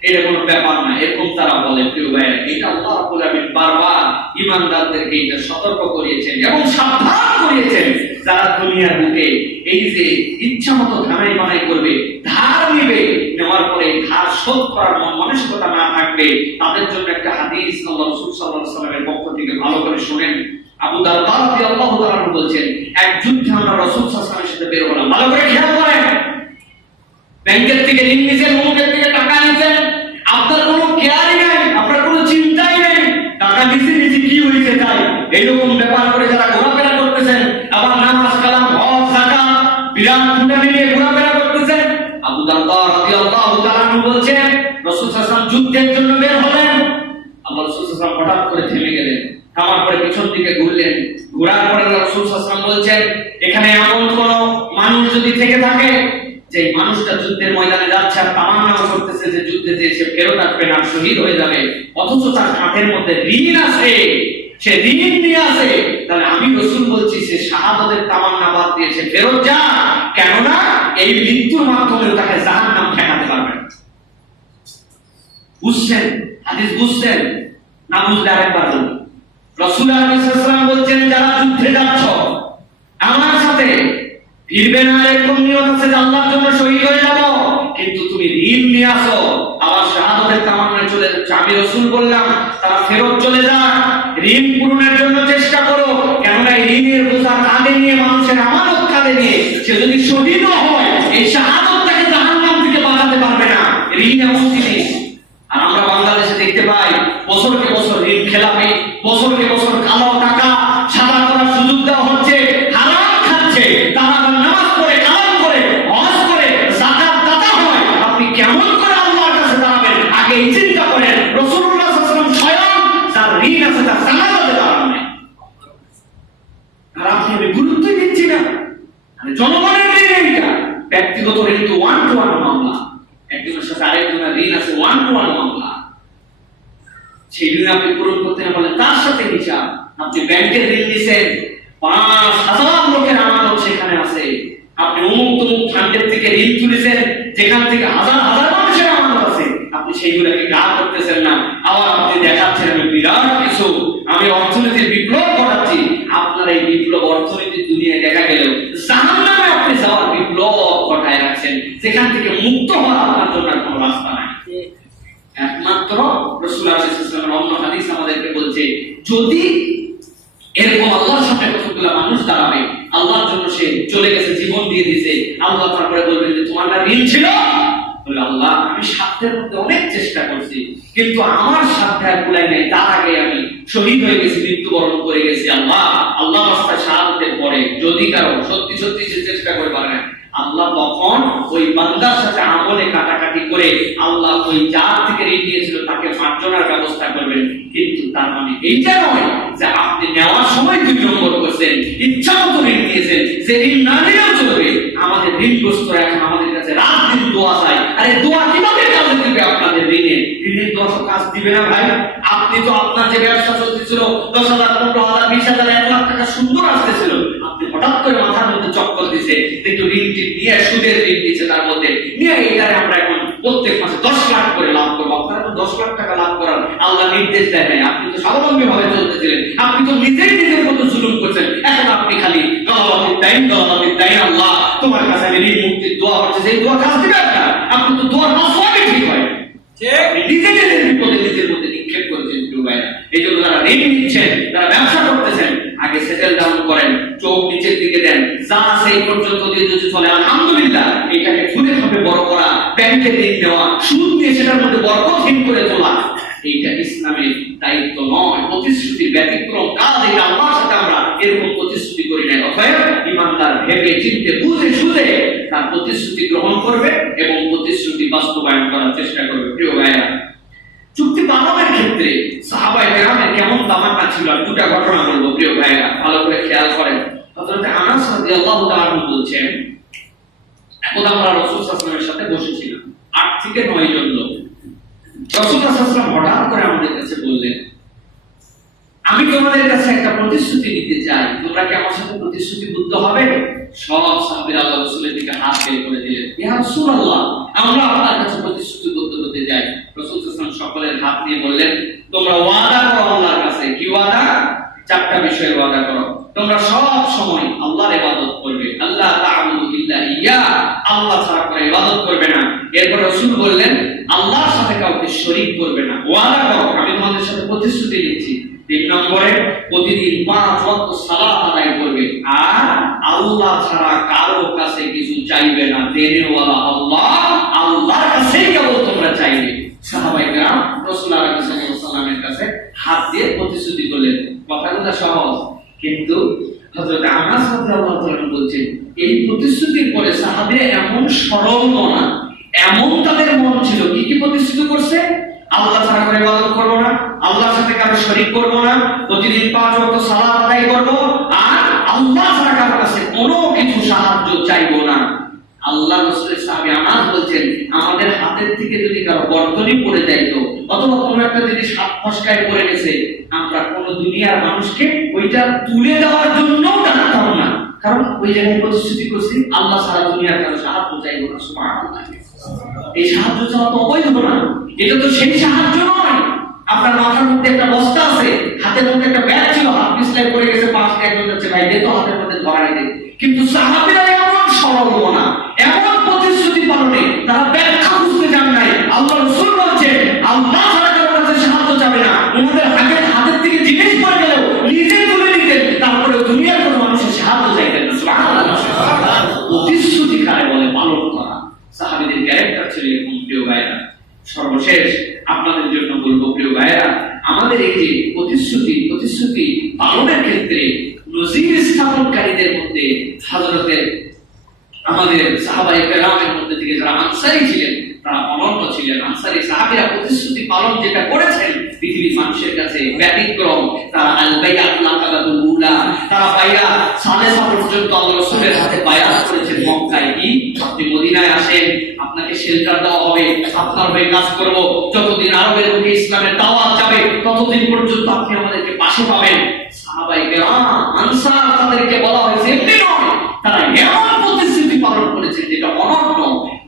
এটা কোনো ব্যাপার না, এরকম তারা বলে। প্রিয় ভাইরা, এটা আল্লাহ রাব্বুল আলামিন বারবার ঈমানদারদেরকে এটা সতর্ক করিয়েছেন এবং সাবধান করিয়েছেন। যারা দুনিয়ার বুকে এই যে ইচ্ছামতো ধানাই বানাই করবে, ধার নিবে, নেওয়ার পরে ধার শোধ করার মানসিকতা না থাকবে, তাদের জন্য একটা হাদিস আল্লাহ রাসূল সাল্লাল্লাহু আলাইহি ওয়াসাল্লামের পক্ষ থেকে ভালো করে শুনেন। আবু দারদা রাদিয়াল্লাহু তাআলা বলছেন, এক যুদ্ধে আমরা রাসূল সাল্লাল্লাহু আলাইহি ওয়াসাল্লামের সাথে বের হলাম। ভালো করে খেয়াল করেন, ব্যাংকের থেকে ঋণ নিছেন, অমুকের থেকে টাকা নিছেন, আপনার কোনো কেয়ারই নাই, আপনার কোনো চিন্তাই নেই, টাকা নিছি কি হয়েছে তাই এইরকম ব্যাপার করে যারা ঘোরাফেরা করতেছেন, আবার নামাজ কালাম হজ যাকাত বিরাট ফুটানি নিয়ে ঘোরাফেরা করতেছেন। আবু দারদা রাদিয়াল্লাহু তাআলা বলছেন, রাসূল সাল্লাল্লাহু আলাইহি ওয়াসাল্লাম যুদ্ধের জন্য বের হলেন। আল্লাহ রাসূল সাল্লাল্লাহু আলাইহি ওয়াসাল্লাম হঠাৎ করে থেমে গেলেন, থামার পরে পিছন দিকে ঘুরলেন। ঘোরার পরে রাসূল সাল্লাল্লাহু আলাইহি ওয়াসাল্লাম বলছেন, এখানে এমন কোন মানুষ যদি থেকে থাকে যে মানুষটা যুদ্ধের ময়দানে যাচ্ছে আর তামান্না করতেছে যে যুদ্ধে যে সে ফেরত আসবে না, শহীদ হয়ে যাবে, অথচ তার কাঁধের মধ্যে ঋণ আছে, সে ঋণ নিয়ে আসে, তাহলে আমি রাসূল বলছি সে শাহাদাতের তামান্না বাদ দিয়ে সে ফেরত যা, কেননা এই মৃত্যুর মাধ্যমে তাকে জাহান্নাম ঠেকাতে পারবে না। বুঝছেন হাদিস? বুঝছেন না? বুঝলে আরেকবার বলুন। রাসূল আলাইহিস সালাম বলছেন, যারা যুদ্ধে যাচ্ছ আমার সাথে ফিরবে না, এরকম নিয়ত আছে যে আল্লাহর জন্য শহীদ হয়ে যাব, কিন্তু তুমি ঋণ নিয়ে আসো, আবার শাহাদাতের তামান্নায় চলে যাচ্ছে, আমি রাসূল বললাম তারা ফেরত চলে যাক, ঋণ পূরণের জন্য চেষ্টা করো, কেননা এই ঋণের বোঝা কাঁধে নিয়ে, মানুষের আমানত কাঁধে নিয়ে সে যদি শহীদ হয়, এই শাহাদাত তাকে জাহান্নাম থেকে বাঁচাতে পারবে না। ঋণ এমন জিনিস। আর আমরা বাংলাদেশে দেখতে পাই বছরকে বছর ঋণ খেলাপি, বছরকে বছর কালো টাকা সাদা করার সুযোগ দেওয়া হচ্ছে, হারাম খাচ্ছে, তারা নামাজ পড়ে, কালাম করে, হজ করে, যাকাত দাতা হয়। আপনি কেমন করে আল্লাহর কাছে দাঁড়াবেন আগে এই চিন্তা করেন। রাসূলুল্লাহ সাল্লাল্লাহু আলাইহি ওয়াসাল্লাম স্বয়ং যার ঋণ আছে তার জানাজাতে দাঁড়ান নাই, আর আপনি গুরুত্বই দিচ্ছি না। জনগণের ঋণ এইটা, ব্যক্তিগত ঋণ তো 1-to-1 মামলা, একজনের সাথে আরেকজনের ঋণ আছে 1-to-1 মামলা, সেই ঋণ আপনি পূরণ করতে না পারলে তার সাথে হিসাব। আপনি ব্যাংকের ঋণ নিছেন, 5,000 লোকের আমানত সেখানে আছে, আপনি অমুক তমুক ফান্ডের থেকে ঋণ তুলেছেন যেখান থেকে হাজার হাজার মানুষের আমানত আছে, আপনি সেইগুলোকে গা করতেছেন না, আবার আপনি দেখাচ্ছেন আমি বিরাট কিছু, আমি অর্থনীতির বিপ্লব ঘটাচ্ছি। আপনার এই বিপ্লব অর্থনীতির দুনিয়ায় দেখা গেলেও জাহান্নামে আপনি যাওয়ার বিপ্লব ঘটায় রাখছেন, যেখান থেকে মুক্ত হওয়ার আপনার জন্য কোনো রাস্তা নাই। একমাত্র রাসূল সাল্লাল্লাহু আলাইহি ওয়াসাল্লামের অন্য হাদিস আমাদেরকে বলছে, যদি এরকম আল্লাহর সামনে কতগুলো মানুষ দাঁড়াবে, আল্লাহর জন্য সে চলে গেছে, জীবন দিয়ে দিয়েছে, আল্লাহ তারপরে বলবেন যে তোমার না ঋণ ছিল? বলে আল্লাহ আমি সাধ্যের মধ্যে অনেক চেষ্টা করছি, কিন্তু আমার সাধ্য আর কুলাই নাই, তার আগে আমি শহীদ হয়ে গেছি, মৃত্যুবরণ করে গেছি। আল্লাহ রাস্তায় শাহাদাতের পরে যদি কারো সত্যি সত্যি সে চেষ্টা করে পারে না, আল্লাহ তখন ওই বান্দার সাথে আমলে কাটাকাটি করে আল্লাহ ওই যার থেকে ঋণ নিয়েছিল তাকে মার্জনার ব্যবস্থা করবেন। কিন্তু তার মানে এইটা নয় যে আপনি নেওয়ার সময় 2 নম্বর করছেন, ইচ্ছা মতো ঋণ নিয়েছেন, যে ঋণ না নিলেও চলবে। আমাদের ঋণগ্রস্তরা এখন আমাদের কাছে রাত দিন দোয়া চায়। আরে দোয়া কিভাবে কাজে দিবে? আপনাদের ঋণের দোয়া কাজ দিবে না ভাই। আপনি তো আপনার যে ব্যবসা চলতেছিল 10,000, 15,000, 20,000, 1 লাখ টাকা সুন্দর আসতেছিল, আপনি হঠাৎ করে মাথার মধ্যে চক্কর দিছে, একটু ঋণটি নিয়ে সুদের ঋণ দিচ্ছে, তার মধ্যে নিয়ে এটারে আমরা এখন প্রত্যেক মাসে 10 লাখ করে লাভ করবো। আপনারা তো 10 লাখ টাকা লাভ করার আল্লাহ নির্দেশ দেয় নাই, আপনি তো স্বাবলম্বী ভাবে চলতেছিলেন, আপনি তো নিজেই নিজের মতো জুলুম করছেন। এখন আপনি খালি গলাবাতির দাইন, আল্লাহ তোমার কাছে আমি ঋণ মুক্তির দোয়া হচ্ছে, সেই দোয়া কাজ দিবে আপনার। আপনি তো পর্যন্ত দোয়ার মাসওয়াবই ঠিক হয় নিজে নিজের বিপদে নিজের মধ্যে নিক্ষেপ করেছেন প্রিয় ভাইরা। এই জন্য যারা ঋণ নিচ্ছেন, যারা ব্যবসা করতেছেন, আগে সেটেল ডাউন করেন, চোখ নিচের দিকে দেন, যা সেই পর্যন্ত দিয়ে যদি চলে আলহামদুলিল্লাহ, এটাকে ফুলে ভাবে বড় করা, ব্যাংকে ঋণ দেওয়া, সুদ দিয়ে সেটার মধ্যে বরকতহীন করে তোলা, এইটা ইসলামের দায়িত্ব নয়, প্রতিশ্রুতির ব্যতিক্রম কাজ। এটা আল্লাহর সাথে আমরা এরকম প্রতিশ্রুতি করি না। অতএব ইমানদার ভেবে চিন্তে বুঝে সুঝে তার প্রতিশ্রুতি গ্রহণ করবে এবং প্রতিশ্রুতি বাস্তবায়ন করার চেষ্টা করবে। প্রিয় ভাইরা, চুক্তি পালনের ক্ষেত্রে সাহাবায়ে কেরামের কেমন তামান্না ছিল, দুটা ঘটনা বলবো প্রিয় ভাইরা, ভালো করে খেয়াল করেন। হযরত আনাস রাদিয়াল্লাহু তাআলা বলছেন, একদা আমরা রাসূল সাল্লাল্লাহু আলাইহি ওয়াসাল্লামের সাথে বসেছিলাম, 8 থেকে 9 জন লোক। রাসূল সাল্লাল্লাহু আলাইহি ওয়াসাল্লাম হঠাৎ করে আমাদের কাছে বললেন, আমি তোমাদের কাছে একটা প্রতিশ্রুতি দিতে চাই, তোমরা কি আমার সাথে প্রতিশ্রুতিবদ্ধ হবে? সব সাহাবীরা আল্লাহর রাসূলের দিকে হাত বের করে দিলেন, ইয়া রাসূলুল্লাহ, আমরা আপনার কাছে প্রতিশ্রুতিবদ্ধ হতে চাই। রাসূল সাল্লাল্লাহু আলাইহি ওয়াসাল্লাম সকলের হাত নিয়ে বললেন, তোমরা ওয়াদা করো আল্লাহর কাছে। কি ওয়াদা? 4টা বিষয়ের ওয়াদা করো। তোমরা সব সময় আল্লাহর ইবাদত করবে, আল্লাহ তা'বুদু ইল্লা ইয়্যা, আল্লাহ ছাড়া কোনো ইবাদত করবে না। এরপর রাসূল বললেন, আল্লাহর সাথে কাউকে শরীক করবে না। ওয়াদা করো, আমি তোমাদের সাথে প্রতিশ্রুতি দিচ্ছি। 3 নম্বরে, প্রতিদিন 5 ওয়াক্ত সালাত আদায় করবে আর আল্লাহ ছাড়া কারো কাছে কিছু চাইবে না। দেনের ওয়ালা আল্লাহ, আল্লাহর কাছেই কেবল তোমরা চাইবে। সাহাবায়ে কেরাম রাসূলুল্লাহ সাল্লাল্লাহু আলাইহি ওয়াসাল্লামের কাছে হাত দিয়ে প্রতিশ্রুতি করলেন। কথাগুলো সহজ, কিন্তু হযরত আনাস রাদিয়াল্লাহু তাআলা বলছেন, এই প্রতিশ্রুতির পরে সাহাবীরা এমন সরল মনা, এমন তাদের মন ছিল, কি কি প্রতিশ্রুতি করছে? আল্লাহ ছাড়া করে ইবাদত করব না, আল্লাহর সাথে কারো শরীক করব না, প্রতিদিন 5 ওয়াক্ত সালাত আদায় করব আর আল্লাহ ছাড়া কারো কাছে কোনো কিছু সাহায্য চাইব না। আল্লাহ রাসূলের সাহাবী আনাস বলছেন, আমাদের হাতের থেকে যদি কারো বর্তনী পড়ে যাইতো অথবা কোনো একটা জিনিস হাত ফসকায় পড়ে গেছে, আমরা কোনো দুনিয়ার মানুষকে ওইটা তুলে দেওয়ার জন্য ডাকতাম না, কারণ ওই জায়গায় প্রতিশ্রুতি করছি আল্লাহ ছাড়া দুনিয়ার কারো সাহায্য চাইব না। সুবহানাল্লাহ, এই সাহায্য চাওয়া তো অবৈধ না, এটা তো সেই সাহায্য নয়। আপনার মাথার মধ্যে একটা বস্তা আছে, হাতের মধ্যে একটা ব্যাগ ছিল, হাত পিছলে পড়ে গেছে, পাশে একজন যাচ্ছে, ভাই দে তো হাতের মধ্যে ধরাই দে। কিন্তু সাহাবীরা এমন সরল মনা, এমন প্রতিশ্রুতি পালনে তারা ব্যাখ্যা খুঁজতে যান নাই। আল্লাহ রাসূল বলছেন, আল্লাহ ছাড়া কারো কাছে সাহায্য চাবে না। ওনাদের হাতের থেকে জিনিস পড়ে গেলেও নিজে তুলে নিতেন, তারপরে দুনিয়ার কোনো মানুষের সাহায্য চাইতেন না। সুবহানাল্লাহ, প্রতিশ্রুতি কারে বলে? পালন করা। সাহাবীদের ক্যারেক্টার ছিল এরকম। প্রিয় ভাইরা, সর্বশেষ আপনাদের জন্য বলবো প্রিয় ভাইরা, আমাদের এই যে প্রতিশ্রুতি পালনের ক্ষেত্রে নজির স্থাপনকারীদের মধ্যে হযরতের আমাদের সাহাবায়ে কেরামের মধ্যে থেকে যারা আনসারী ছিলেন তারা অনন্য ছিলেন। আনসারী সাহাবীরা প্রতিশ্রুতি পালন যেটা করেছেন পৃথিবীর মানুষের কাছে ব্যতিক্রম। তারা আল বাইআত লাকাবাতুল উলা, তারা বাইআত সালেসা পর্যন্ত আল্লাহ রাসূলের হাতে বাইআত করেছেন মক্কায়। কি আপনি মদিনায় আসেন, আপনাকে শেল্টার দেওয়া হবে, আপনার হয়ে কাজ করব, যতদিন আরবের বুকে ইসলামের দাওয়াত যাবে ততদিন পর্যন্ত আপনি আমাদেরকে পাশে পাবেন। সাহাবায়ে কেরাম আনসার, তাদেরকে বলা হয়েছে এমনি নয়, তারা এমন প্রতিশ্রুতি পালন করেছেন যেটা অনন্য।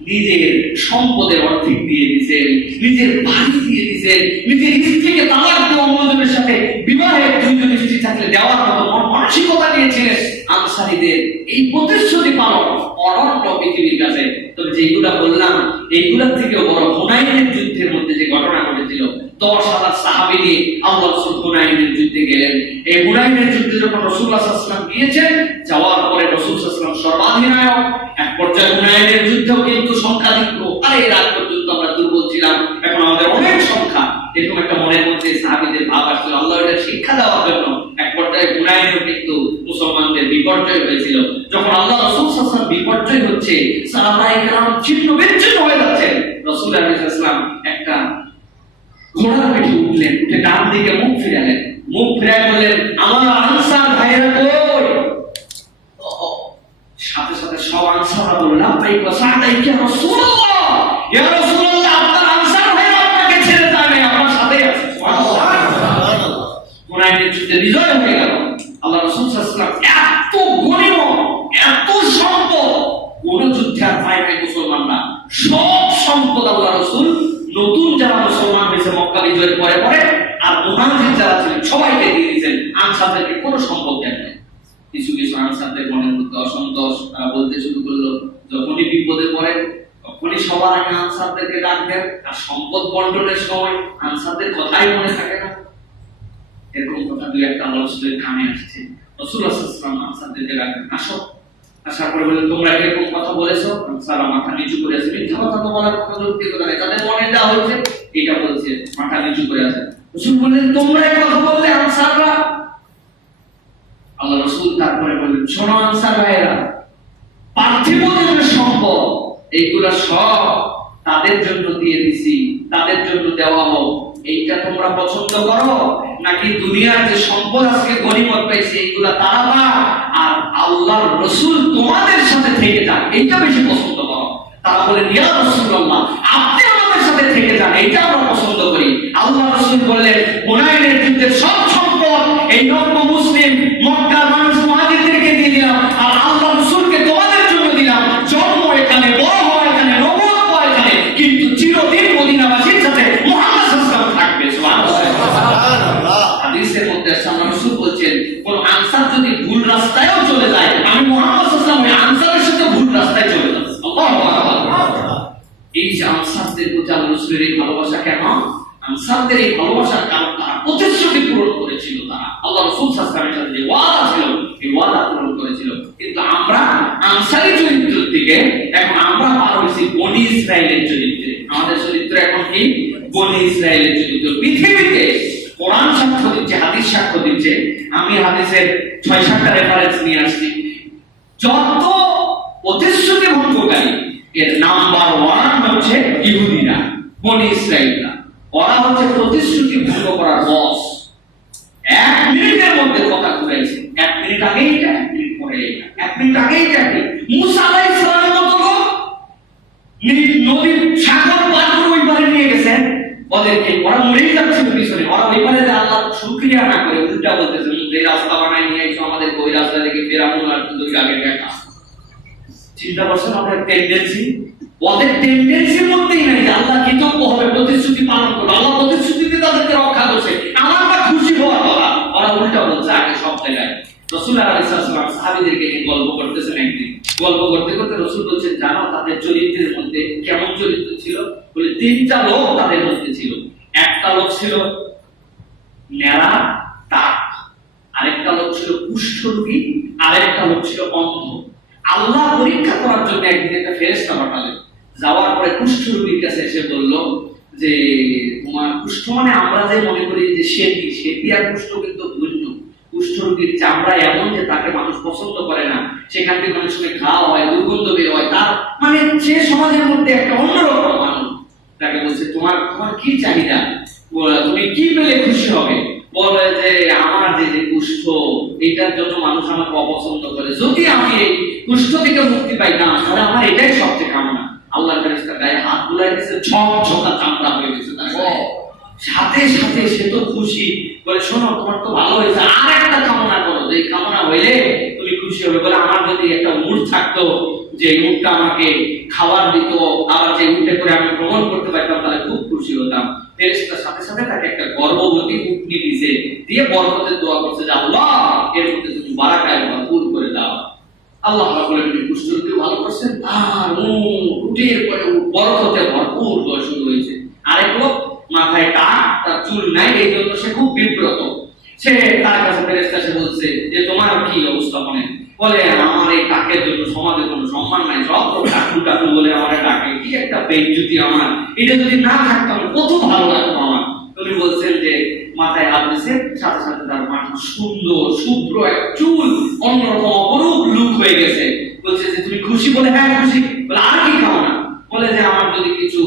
নিজের সম্পদের অর্ধেক দিয়ে দিয়েছেন, নিজের বাড়ি দিয়ে দিয়েছেন, নিজের স্ত্রীকে তালাক দিয়ে অন্যজনের সাথে বিবাহের 2 জন স্ত্রী থাকলে দেওয়ার মতো মানসিকতা নিয়েছিলেন। আনসারীদের এই প্রতিশ্রুতি পালন অনন্য পৃথিবীর কাছে। তবে যেগুলা বললাম এইগুলোর থেকেও বড় হুনাইনের যুদ্ধের মধ্যে যে ঘটনা ঘটেছিল, 10,000 সাহাবী নিয়ে আল্লাহ রাসূল হুনাইনের যুদ্ধে গেলেন। এই হুনাইনের যুদ্ধে যখন রাসূলুল্লাহ সাল্লাল্লাহু আলাইহি ওয়াসাল্লাম গিয়েছেন, যাওয়ার পরে রাসূল সাল্লাল্লাহু আলাইহি ওয়াসাল্লাম সর্বাধিনায়ক। এক পর্যায়ে হুনাইনের যুদ্ধেও কিন্তু সংখ্যাধিক্য, আরে রাত পর্যন্ত আমরা দুর্বল ছিলাম, এখন আমাদের অনেক সংখ্যা, এরকম একটা মনের মধ্যে সাহাবীদের ভাব আসছিল। আল্লাহ এটা শিক্ষা দেওয়ার জন্য এক পর্যায়ে হুনাইনেও কিন্তু মুসলমানদের বিপর্যয় হয়েছিল। যখন আল্লাহ রাসূল সাল্লাল্লাহু আলাইহি ওয়াসাল্লাম বিপর্যয় হচ্ছে, সাহাবায়ে কেরাম ছিন্ন বিচ্ছিন্ন হয়ে যাচ্ছেন, রাসূল আলাইহিস সালাম একটা ঘোড়ার পিঠে উঠলেন, উঠে ডান দিকে মুখ ফিরালেন, মুখ ফিরায় বললেন, আমার আনসার ভাইরা কই? সাথে সাথে সব আনসাররা বলল, লাব্বাইক ওয়া সা'দাইক ইয়া রাসূলুল্লাহ, ইয়া রাসূলুল্লাহ, আপনার আনসার ভাইরা আপনাকে ছেড়ে যায় না, আপনার সাথেই আছে। সুবহানাল্লাহ, হুনাইনের যুদ্ধে বিজয় হয়ে গেল। আল্লাহ রাসূল সাল্লাল্লাহু আলাইহি ওয়াসাল্লাম এত গনিমত, এত সম্পদ, কোন যুদ্ধে আর পায় নাই মুসলমানরা। সব সম্পদ আল্লাহ রাসূল নতুন যারা মুসলমান হয়েছে মক্কা বিজয়ের পরে পরে আর মুহাজির যারা ছিলেন সবাইকে দিয়ে দিয়েছেন, আনসারদেরকে কোনো সম্পদ দেন নাই। কিছু কিছু আনসারদের মনের মধ্যে অসন্তোষ, তারা বলতে শুরু করলো, যখনই বিপদে পড়ে তখনই সবার আগে আনসারদেরকে ডাক দেন, আর সম্পদ বন্টনের সময় আনসারদের কথাই মনে থাকে না। এরকম কথা দুই একটা আল্লাহ রাসূলের কানে আসছে। রাসূলুল্লাহ সাল্লাল্লাহু আলাইহি ওয়াসাল্লাম আনসারদেরকে ডাকলেন, আসো। আসার পরে বললেন, তোমরা এরকম কথা বলেছো? আনসাররা মাথা নিচু করে আছে। মিথ্যা কথা তো বলার কোনো যৌক্তিকতা নেই, তাদের মনে যা হয়েছে এটা বলছে, মাথা নিচু করে আছে। রাসূল বললেন, তোমরা এই কথা বললে আনসাররা? আল্লাহ রাসূল তারপরে বললেন, শোনো আনসার ভাইয়েরা, পার্থিব যে সম্পদ এইগুলা সব তাদের জন্য দিয়ে দিছি, তাদের জন্য দেওয়া হোক, এইটা তোমরা পছন্দ করো, নাকি দুনিয়ার যে সম্পদ আজকে গনিমত পাইছে এইগুলা তারা না আর আল্লাহর রাসূল তোমাদের সাথে থেকে যান, এইটা বেশি পছন্দ করো? তারা বলেন, ইয়া রাসূলুল্লাহ, আপনি আমাদের সাথে থেকে যান, এইটা আমরা পছন্দ করি। আল্লাহ রাসূল বললেন, হুনাইনের যুদ্ধের সব সম্পদ এই নব্য মুসলিম মক্কার মানুষ মুহাজিরদেরকে দিয়ে দিলাম, আর আল্লাহ রাসূলকে তোমাদের জন্য দিলাম। জন্ম এখানে, বড় হওয়া এখানে, নবুয়ত পাওয়া এখানে, কিন্তু চিরদিন মদিনাবাসীর সাথে মুহাম্মদ সাল্লাল্লাহু আলাইহি ওয়াসাল্লাম থাকবে। সুবহানাল্লাহ। হাদিসের মধ্যে আল্লাহ রাসূল বলেন, কোন আনসার যদি ভুল রাস্তায়ও চলে যায়, আমি মুহাম্মদ সাল্লাল্লাহু আলাইহি ওয়াসাল্লাম আনসারের সাথে ভুল রাস্তায় চলে যাব। আল্লাহু আকবার। এই যে আনসারদের প্রতি আল্লাহ রাসূলের এই ভালোবাসা, কেন? আনসারদের এই ভালোবাসার কারণ তারা প্রতিশ্রুতি পূরণ করেছিল, তারা আল্লাহ রাসূল সাল্লাল্লাহু আলাইহি ওয়াসাল্লামের সাথে যে ওয়াদা ছিল এই ওয়াদা পূরণ করেছিল। কিন্তু আমরা আনসারী চরিত্রের দিকে এখন আমরা পার হয়েছি বনি ইসরাইলের চরিত্রে। আমাদের চরিত্র এখন কি? বনি ইসরাইলের চরিত্র। পৃথিবীতে কোরআন সাক্ষ্য দিচ্ছে, হাদিস সাক্ষ্য দিচ্ছে, আমি হাদিসের ৬-৭টা রেফারেন্স নিয়ে আসছি। যত প্রতিশ্রুতি ভঙ্গকারী এর নাম্বার 1 হচ্ছে ইহুদিরা, বনি ইসরাইলরা। ওরা হচ্ছে প্রতিশ্রুতি ভঙ্গ করার বস। 1 মিনিটের মধ্যে কথা ঘুরাইছে, 1 মিনিট আগেই এটা, 1 মিনিট পরে এটা, 1 মিনিট আগেই এটা। মুসা আলাইহিস সালামের মতো লোক নদীর সাগর পার করে ওই পারে নিয়ে গেছেন ওদেরকে, ওরা মরেই যাচ্ছিল পিছনে, ওরা ওই পারে যে আল্লাহ শুকরিয়া না করে উল্টা বলতেছে, এই রাস্তা বানাই নিয়ে এসো আমাদেরকে, ওই রাস্তা থেকে ফেরামুন আর দুই আগে দেখা। চিন্তা করছেন ওদের টেন্ডেন্সি? ওদের টেন্ডেন্সির মধ্যেই নাই যে আল্লাহ কৃতজ্ঞ হবে, প্রতিশ্রুতি পালন করবে, আল্লাহ প্রতিশ্রুতিতে তাদেরকে রক্ষা করছে, আমারটা খুশি হওয়ার কথা। ওরা উল্টা বলছে আগে সব জায়গায়। রাসূল আলাইহিস সালাম সাহাবীদেরকে নিয়ে গল্প করতেছেন একদিন, গল্প করতে করতে রাসূল বলছেন, জানো তাদের চরিত্রের মধ্যে কেমন চরিত্র ছিল? বলে 3টা লোক তাদের মধ্যে ছিল। একটা লোক ছিল নেড়া টাক, আরেকটা লোক ছিল কুষ্ঠরোগী, আরেকটা লোক ছিল অন্ধ। আল্লাহ পরীক্ষা করার জন্য একদিন একটা ফেরেশতা পাঠালেন। যাওয়ার পরে কুষ্ঠরোগীর কাছে এসে বলল যে, তোমার কুষ্ঠ মানে আমরা যে মনে করি যে সেতি, সেতি আর কুষ্ঠ কিন্তু ভিন্ন। কুষ্ঠরোগীর চামড়া এমন যে তাকে মানুষ পছন্দ করে না, সেখান থেকে অনেক সময় ঘা হয়, দুর্গন্ধ বের হয়, তার মানে সে সমাজের মধ্যে একটা অন্যরকম মানুষ। তাকে বলছে, তোমার তোমার কি চাহিদা, তুমি কি পেলে খুশি হবে? বলে যে আমার যে কুষ্ঠ, এটার জন্য মানুষ আমাকে অপছন্দ করে, যদি আমি এই কুষ্ঠ থেকে মুক্তি পাইতাম তাহলে আমার এটাই সবচেয়ে কামনা। আল্লাহ ফেরেশতা গায়ে হাত বুলাই দিয়েছে, ঝকঝকা চামড়া হয়ে গেছে তার গায়ে। সাথে সাথে সে তো খুশি, বলে শোনো তোমার তো ভালো হয়েছে, আর একটা কামনা করো, যে কামনা হইলে তুমি খুশি হবে। বলে আমার যদি একটা উট থাকতো, যে উটটা আমাকে খাবার দিত, আবার যে উটে করে আমি ভ্রমণ করতে পারতাম, তাহলে খুব খুশি হতাম। ফেরেশতার সাথে সাথে তাকে একটা গর্ভবতী উটনি দিয়েছে, দিয়ে বরকতের দোয়া করছে যে আল্লাহ এর মধ্যে তুমি বারাকায় ভরপুর করে দাও। আল্লাহ রাব্বুল আলামিন কুষ্ঠরোগীকে ভালো করছেন, আর উটের পরে বরকতে ভরপুর দোয়া শুরু হয়েছে। আরেক লোক মাথায় টাক, তার চুল নাই, এই জন্য সে খুব বিব্রত। সে তার কাছে ফেরেশতা এসে বলছে যে তোমার কি অবস্থা মনে? বলে আমার এই টাকের জন্য সমাজে কোনো সম্মান নাই, সব টাকু টাকু বলে আমার ডাকে, কি একটা বেইজ্জতি আমার, এটা যদি না থাকতো আমি কত ভালো লাগতো আমার। তুমি বলছেন যে মাথায় হাত দিয়েছে, সাথে সাথে তার মাথা সুন্দর শুভ্র এক চুল অন্যরকম অপরূপ লুক হয়ে গেছে। বলছে যে তুমি খুশি? বলে হ্যাঁ খুশি। বলে আর কি খাও না? বলে যে আমার যদি কিছু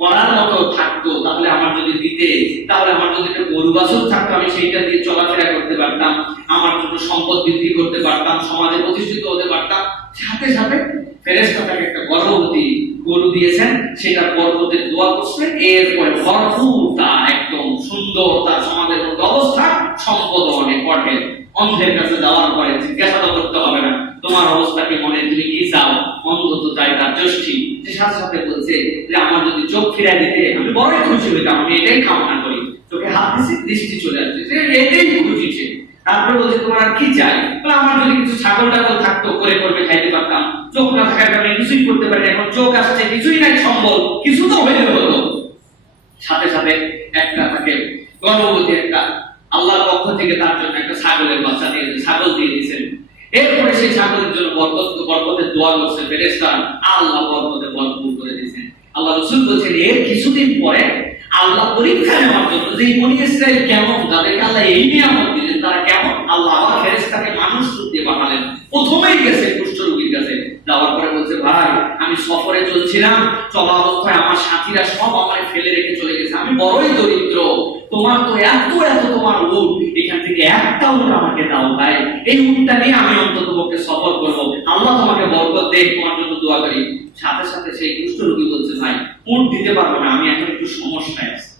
করার মতো থাকতো, তাহলে আমার যদি দিতে, তাহলে আমার যদি একটা গরু বাছুর থাকতো, আমি সেইটা দিয়ে চলাফেরা করতে পারতাম, আমার জন্য সম্পদ বৃদ্ধি করতে পারতাম, সমাজে প্রতিষ্ঠিত হতে পারতাম। সাথে সাথে ফেরেশতা তাকে একটা গর্ভবতী গরু দিয়েছেন, সেটা বরকতের দোয়া করছে। এরপরে ভরপুর তার একদম সুন্দর তার সমাজের মধ্যে অবস্থা, সম্পদ অনেক অটেল। অন্ধের কাছে যাওয়ার পরে জিজ্ঞাসা করতে হবে না তোমার অবস্থা কি মনে, তুমি কি চাও? অন্ধ তো চাই তার যষ্টি, যে সাথে সাথে বলছে যে আমার যদি চোখ ফিরে দিতে আমি বড়ই খুশি হইতাম, আমি এটাই কামনা করি। চোখে হাত দিয়েছে, দৃষ্টি চলে আসছে, সে এটাই খুশি। সে তারপরে বলছে তোমার আর কি চাই? আমার যদি কিছু ছাগল টাগল থাকতো, করে করবে খাইতে পারতাম, চোখ না থাকার কারণে কিছু কিছুই করতে পারি না, এখন চোখ আসছে, কিছুই নাই সম্বল, কিছু তো হইলে হলো। সাথে সাথে একটা থাকে গর্ভবতী একটা, আল্লাহর পক্ষ থেকে তার জন্য একটা ছাগলের বাচ্চা দিয়ে, ছাগল দিয়ে দিয়েছেন। এরপরে সেই ছাগলের জন্য বরকতের দোয়া করছে ফেরেশতা, আল্লাহ বরকতে ভরপুর করে দিয়েছেন। আল্লাহ রাসূল বলেছেন এর কিছুদিন পরে আল্লাহ পরীক্ষা নেওয়ার জন্য যে বনি ইসরাইল কেমন, যাদেরকে আল্লাহ এই নিয়ামত দিলেন তারা কেমন, আল্লাহ আবার ফেরেশতাকে মানুষ রূপ দিয়ে পাঠালেন। প্রথমেই গেছে কুষ্ঠরোগীর কাছে, যাওয়ার পরে বলছে ভাই আমি সফরে চলছিলাম, চলা অবস্থায় আমার সাথীরা সব আমায় ফেলে রেখে চলে গেছে, আমি বড়ই দরিদ্র, তোমার তো এত এত তোমার উট, এখান থেকে একটা উট আমাকে দাও, তাই এই উটটা নিয়ে আমি অন্তত পক্ষে সফর করবো, আল্লাহ তোমাকে বরকত দেখ, তোমার জন্য দোয়া করি। সাথে সাথে সেই কুষ্ঠরোগী বলছে ভাই উট দিতে পারবো না, আমি এখন একটু সমস্যায় আছি।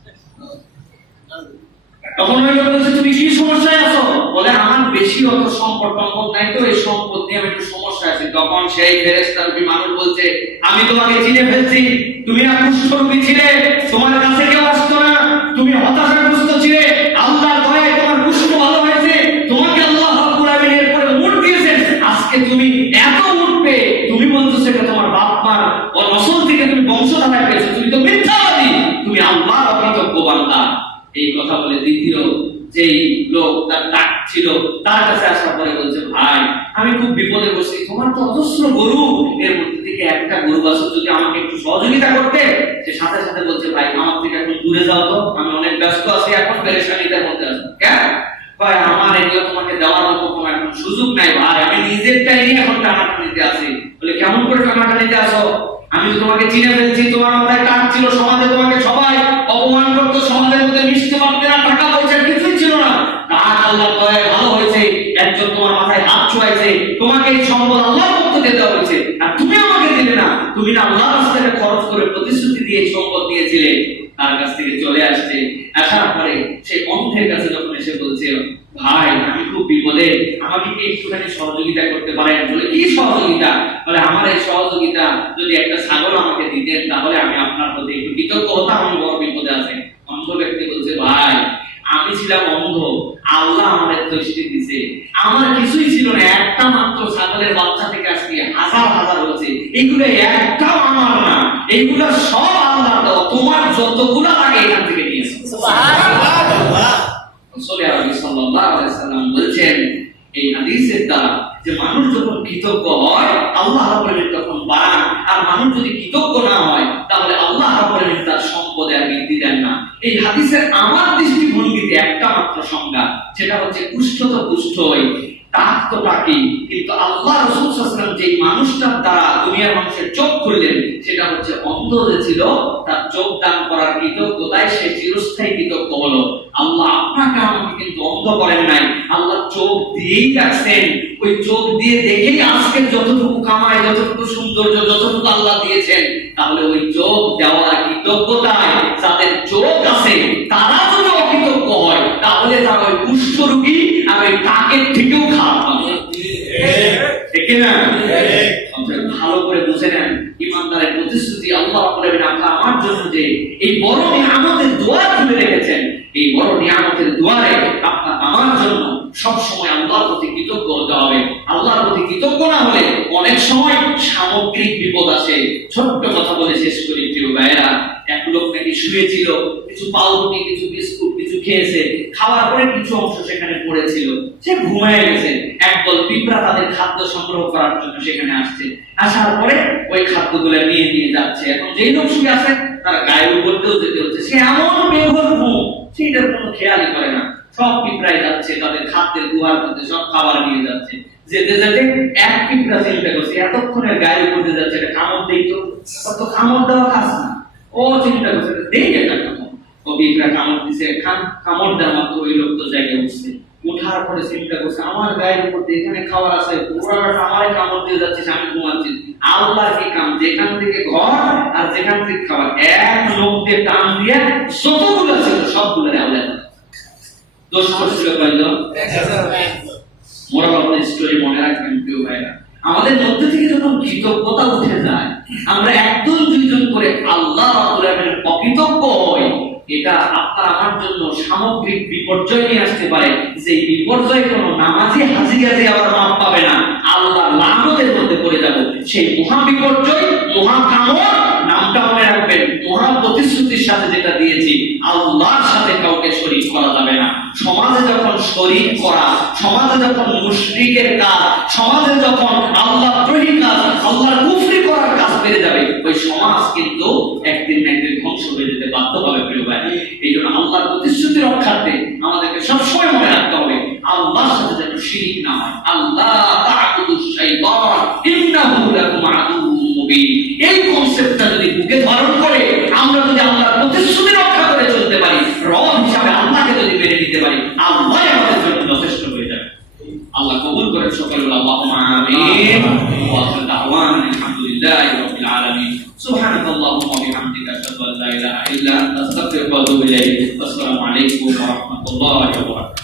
তখন ওই লোক বলছে তুমি কি সমস্যায় আছো? বলে আমার বেশি অত সম্পদ নাই তো, এই সম্পদ নিয়ে আমি একটু সমস্যা আছি। তখন সেই ফেরেশতার মানুষ বলছে আমি তোমাকে চিনে ফেলছি, তুমি না কুষ্ঠরোগী ছিলে, তোমার কাছে কেউ আসতো না, তুমি হতাশাগ্রস্ত ছিলে, আল্লাহর দয়ায় তোমার কুষ্ঠ ভালো হয়েছে, তোমাকে আল্লাহ রাব্বুল আলামিন এর পরে উট দিয়েছেন, আজকে তুমি এত উঠবে, তুমি বলছো সেটা তোমার বাপ মার ও নসল থেকে তুমি বংশধারা পেয়েছো, তুমি তো মিথ্যাবাদী, তুমি আল্লাহর অকৃতজ্ঞ বান্দা। এই কথা বলে দ্বিতীয় যেই লোক তার ডাক ছিল তার কাছে আসার পরে বলছে ভাই আমি খুব বিপদে পড়ছি, তোমার তো অজস্র গরু, এর মধ্যে থেকে একটা গরু বাছুর যদি আমাকে একটু সহযোগিতা করতে। সে সাথে সাথে বলছে ভাই আমার থেকে একটু দূরে যাও তো, আমি অনেক ব্যস্ত আছি, এখন পেরেশানিটার মধ্যে আছি। কেন? ভাই আমার এগুলো তোমাকে দেওয়ার মতো কোনো এখন সুযোগ নাই ভাই, আমি নিজেরটাই নিয়ে এখন টানাটানিতে আছি। বলে কেমন করে টানাটানিতে আসো? আমি তো তোমাকে চিনে ফেলছি, তোমার মাথায় টাক ছিল, সমাজে তোমাকে সবাই অপমান করতো, সমাজের মধ্যে মিশতে পারতে না, টাকা পয়সা কিছুই ছিল না, টাক আল্লাহর দয়ায় ভালো হয়েছে, একজন তোমার মাথায় হাত ছোঁয়াইছে, তোমাকে এই সম্পদ আল্লাহর পক্ষ থেকে দেওয়া হয়েছে, আর তুমি আমাকে দিলে না, তুমি না আল্লাহর রাস্তায় খরচ করে প্রতিশ্রুতি দিয়ে এই সম্পদ দিয়েছিলে। তার কাছ থেকে চলে আসছে, আসার পরে সেই অন্ধের কাছে যখন এসে বলছে ভাই আমি খুব বিপদে, আমাকে কি একটুখানি সহযোগিতা করতে পারেন? বলে কি সহযোগিতা? বলে আমার এই সহযোগিতা যদি একটা ছাগল আমাকে দিতেন তাহলে আমি আপনার প্রতি একটু কৃতজ্ঞ হতাম, আমি বড় বিপদে আছি। অন্ধ ব্যক্তি বলছে ভাই আমি ছিলাম অন্ধ, আল্লাহ আমাদের দৃষ্টি দিছে, আমার কিছুই ছিল না, একটা মাত্র ছাগলের বাচ্চা থেকে আজকে হাজার হাজার হচ্ছে, এগুলো একটাও আমার না, এগুলো সব আল্লাহর দেওয়া, তোমার যতগুলো লাগে এখান থেকে নিয়েছো। সুবহানাল্লাহ। রাসূল সাল্লাল্লাহু আলাইহি সাল্লাম বলেছেন এই হাদিসের দ্বারা যে মানুষ যখন কৃতজ্ঞ হয় আল্লাহ রাব্বুল আলামিন তখন বাড়ান, আর মানুষ যদি কৃতজ্ঞ না হয় তাহলে আল্লাহ রাব্বুল আলামিন তার সম্পদে আর বৃদ্ধি দেন না। এই হাদিসের আমার দৃষ্টিভঙ্গিতে একটা মাত্র সংজ্ঞা, সেটা হচ্ছে কুষ্ঠ তো কুষ্ঠই, টাক তো টাকি, কিন্তু আল্লাহ রাসূল সাল্লাল্লাহু আলাইহি ওয়াসাল্লাম যে মানুষটার দ্বারা দুনিয়ার মানুষের চোখ খুললেন সেটা হচ্ছে অন্ধ যে ছিল তার চোখ দান করার কৃতজ্ঞতায় সে চিরস্থায়ী কৃতজ্ঞ হলো। আল্লাহ আপনাকে আমাকে কিন্তু অন্ধ করেন নাই, আল্লাহ চোখ দিয়েই রাখছেন, ওই চোখ দিয়ে দেখেই আজকে যতটুকু কামায়, যতটুকু সৌন্দর্য, যতটুকু আল্লাহ দিয়েছেন, তাহলে ওই চোখ দেওয়ার কৃতজ্ঞতায় যাদের চোখ আছে তারা যদি অকৃতজ্ঞ হয় তাহলে তারা ওই কুষ্ঠরোগী আর ওই টাকের থেকেও খারাপ হবে। ঠিক না? ভালো করে বুঝে নেন ইমানদারের প্রতিশ্রুতি আল্লাহ রাব্বুল আলামিন আমার জন্য যে এই বড় নিয়ামতের দুয়ার খুলে রেখেছেন, এই বড় নিয়ামতের দুয়ারে আপনার আমার জন্য সব সময় আল্লাহর প্রতি কৃতজ্ঞ হতে হবে। আল্লাহর প্রতি কৃতজ্ঞ না হলে অনেক সময় সামগ্রিক বিপদ আসে। ছোট্ট কথা বলে শেষ করি প্রিয় ভাইরা, এক লোক নাকি শুয়েছিল, কিছু পাউরুটি কিছু বিস্কুট কিছু খেয়েছে, খাওয়ার পরে কিছু অংশ সেখানে পড়েছিল, সে ঘুমিয়ে গেছে। একদল পিঁপড়া তাদের খাদ্য সংগ্রহ করার জন্য সেখানে আসছে, আসার পরে ওই খাদ্যগুলো নিয়ে নিয়ে যাচ্ছে। এখন যেই লোক শুয়ে আছে তার গায়ের উপর দিয়েও যেতে হচ্ছে, সে এমন বেঘর ঘুম, সেটার কোনো খেয়ালই করে না, সব পিঁপড়ায় যাচ্ছে তাদের খাদ্যের গুহার মধ্যে সব খাবার নিয়ে যাচ্ছে। যেতে যেতে এক পিঁপড়া চিন্তা করছে এতক্ষণের গায়ের উপর দিয়ে যাচ্ছে, এটা কামড় দেই তো, কত কামড় দেওয়া কাজ না। ও চিন্তা করছে দেই একটা কামড়, ও পিঁপড়া কামড় দিছে, কামড় দেওয়ার মাত্র ওই লোক তো জায়গায় উঠছে, উঠার পরে চিন্তা করছে আমার গায়ের উপর দিয়ে এখানে খাবার আছে, পুরো আমারে কামড় দিয়ে যাচ্ছে, আমি ঘুমাচ্ছি, আল্লাহর কি কাম, যেখান থেকে ঘর আর যেখান থেকে খাবার এক লোক দিয়ে টান দিয়ে যতগুলো ছিল সবগুলো আল্লাহ দোষ করছিল। কয়জন? মোরা বাবার স্টোরি মনে রাখবেন প্রিয় ভাইরা, আমাদের মধ্যে থেকে যখন কৃতজ্ঞতা উঠে যায়, আমরা একজন দুইজন করে আল্লাহ রাব্বুল আলামিনের অকৃতজ্ঞ হই, এটা আপনার আমার জন্য সামগ্রিক বিপর্যয় নিয়ে আসতে পারে, যে বিপর্যয় কোনো নামাজি হাজিগাজি আবার মাপ পাবে না, আল্লাহ লানতের মধ্যে পড়ে যাব। সেই মহা বিপর্যয়, মহা কামড়, নামটা মনে রাখবেন, মহা প্রতিশ্রুতির সাথে যেটা দিয়েছি, আল্লাহর সাথে কাউকে শরীক করা যাবে না। সমাজে যখন শরীক করা, সমাজে যখন মুশরিকের কাজ, সমাজে যখন আল্লাহ দ্রোহী কাজ, আল্লাহর কুফরি করার কাজ বেড়ে যাবে, ওই সমাজ কিন্তু একদিন না একদিন ধ্বংস হয়ে যেতে বাধ্য হবে প্রিয় ভাই। এই জন্য আল্লাহর প্রতিশ্রুতি রক্ষার্থে আমাদেরকে সবসময় মনে রাখতে হবে আল্লাহর সাথে যেন শিরিক না হয়। আল্লাহ তা'বুদুশ শাইতান ইন্নাহু লাকুম আদুউম মুবিন, এই কনসেপ্টটা যদি বুকে ধারণ করে আমরা যদি আল্লাহর প্রতিশ্রুতি রক্ষা করে চলতে পারি, রব হিসাবে আল্লাহকে যদি মেনে নিতে পারি, আল্লাহ আমাদের জন্য যথেষ্ট হয়ে যাবে। আল্লাহ কবুল করেন সকলে, আল্লাহুম্মা আমিন। ওয়া আখিরু দাওয়ানা আলহামদুলিল্লাহি রাব্বিল আলামিন। সুবহানাকাল্লাহুম্মা ওয়া বিহামদিকা আশহাদু আল্লা ইলাহা ইল্লা আনতা আস্তাগফিরুকা ওয়া আতুবু ইলাইক। আসসালামু আলাইকুম ওয়া রাহমাতুল্লাহি ওয়া বারাকাতুহু।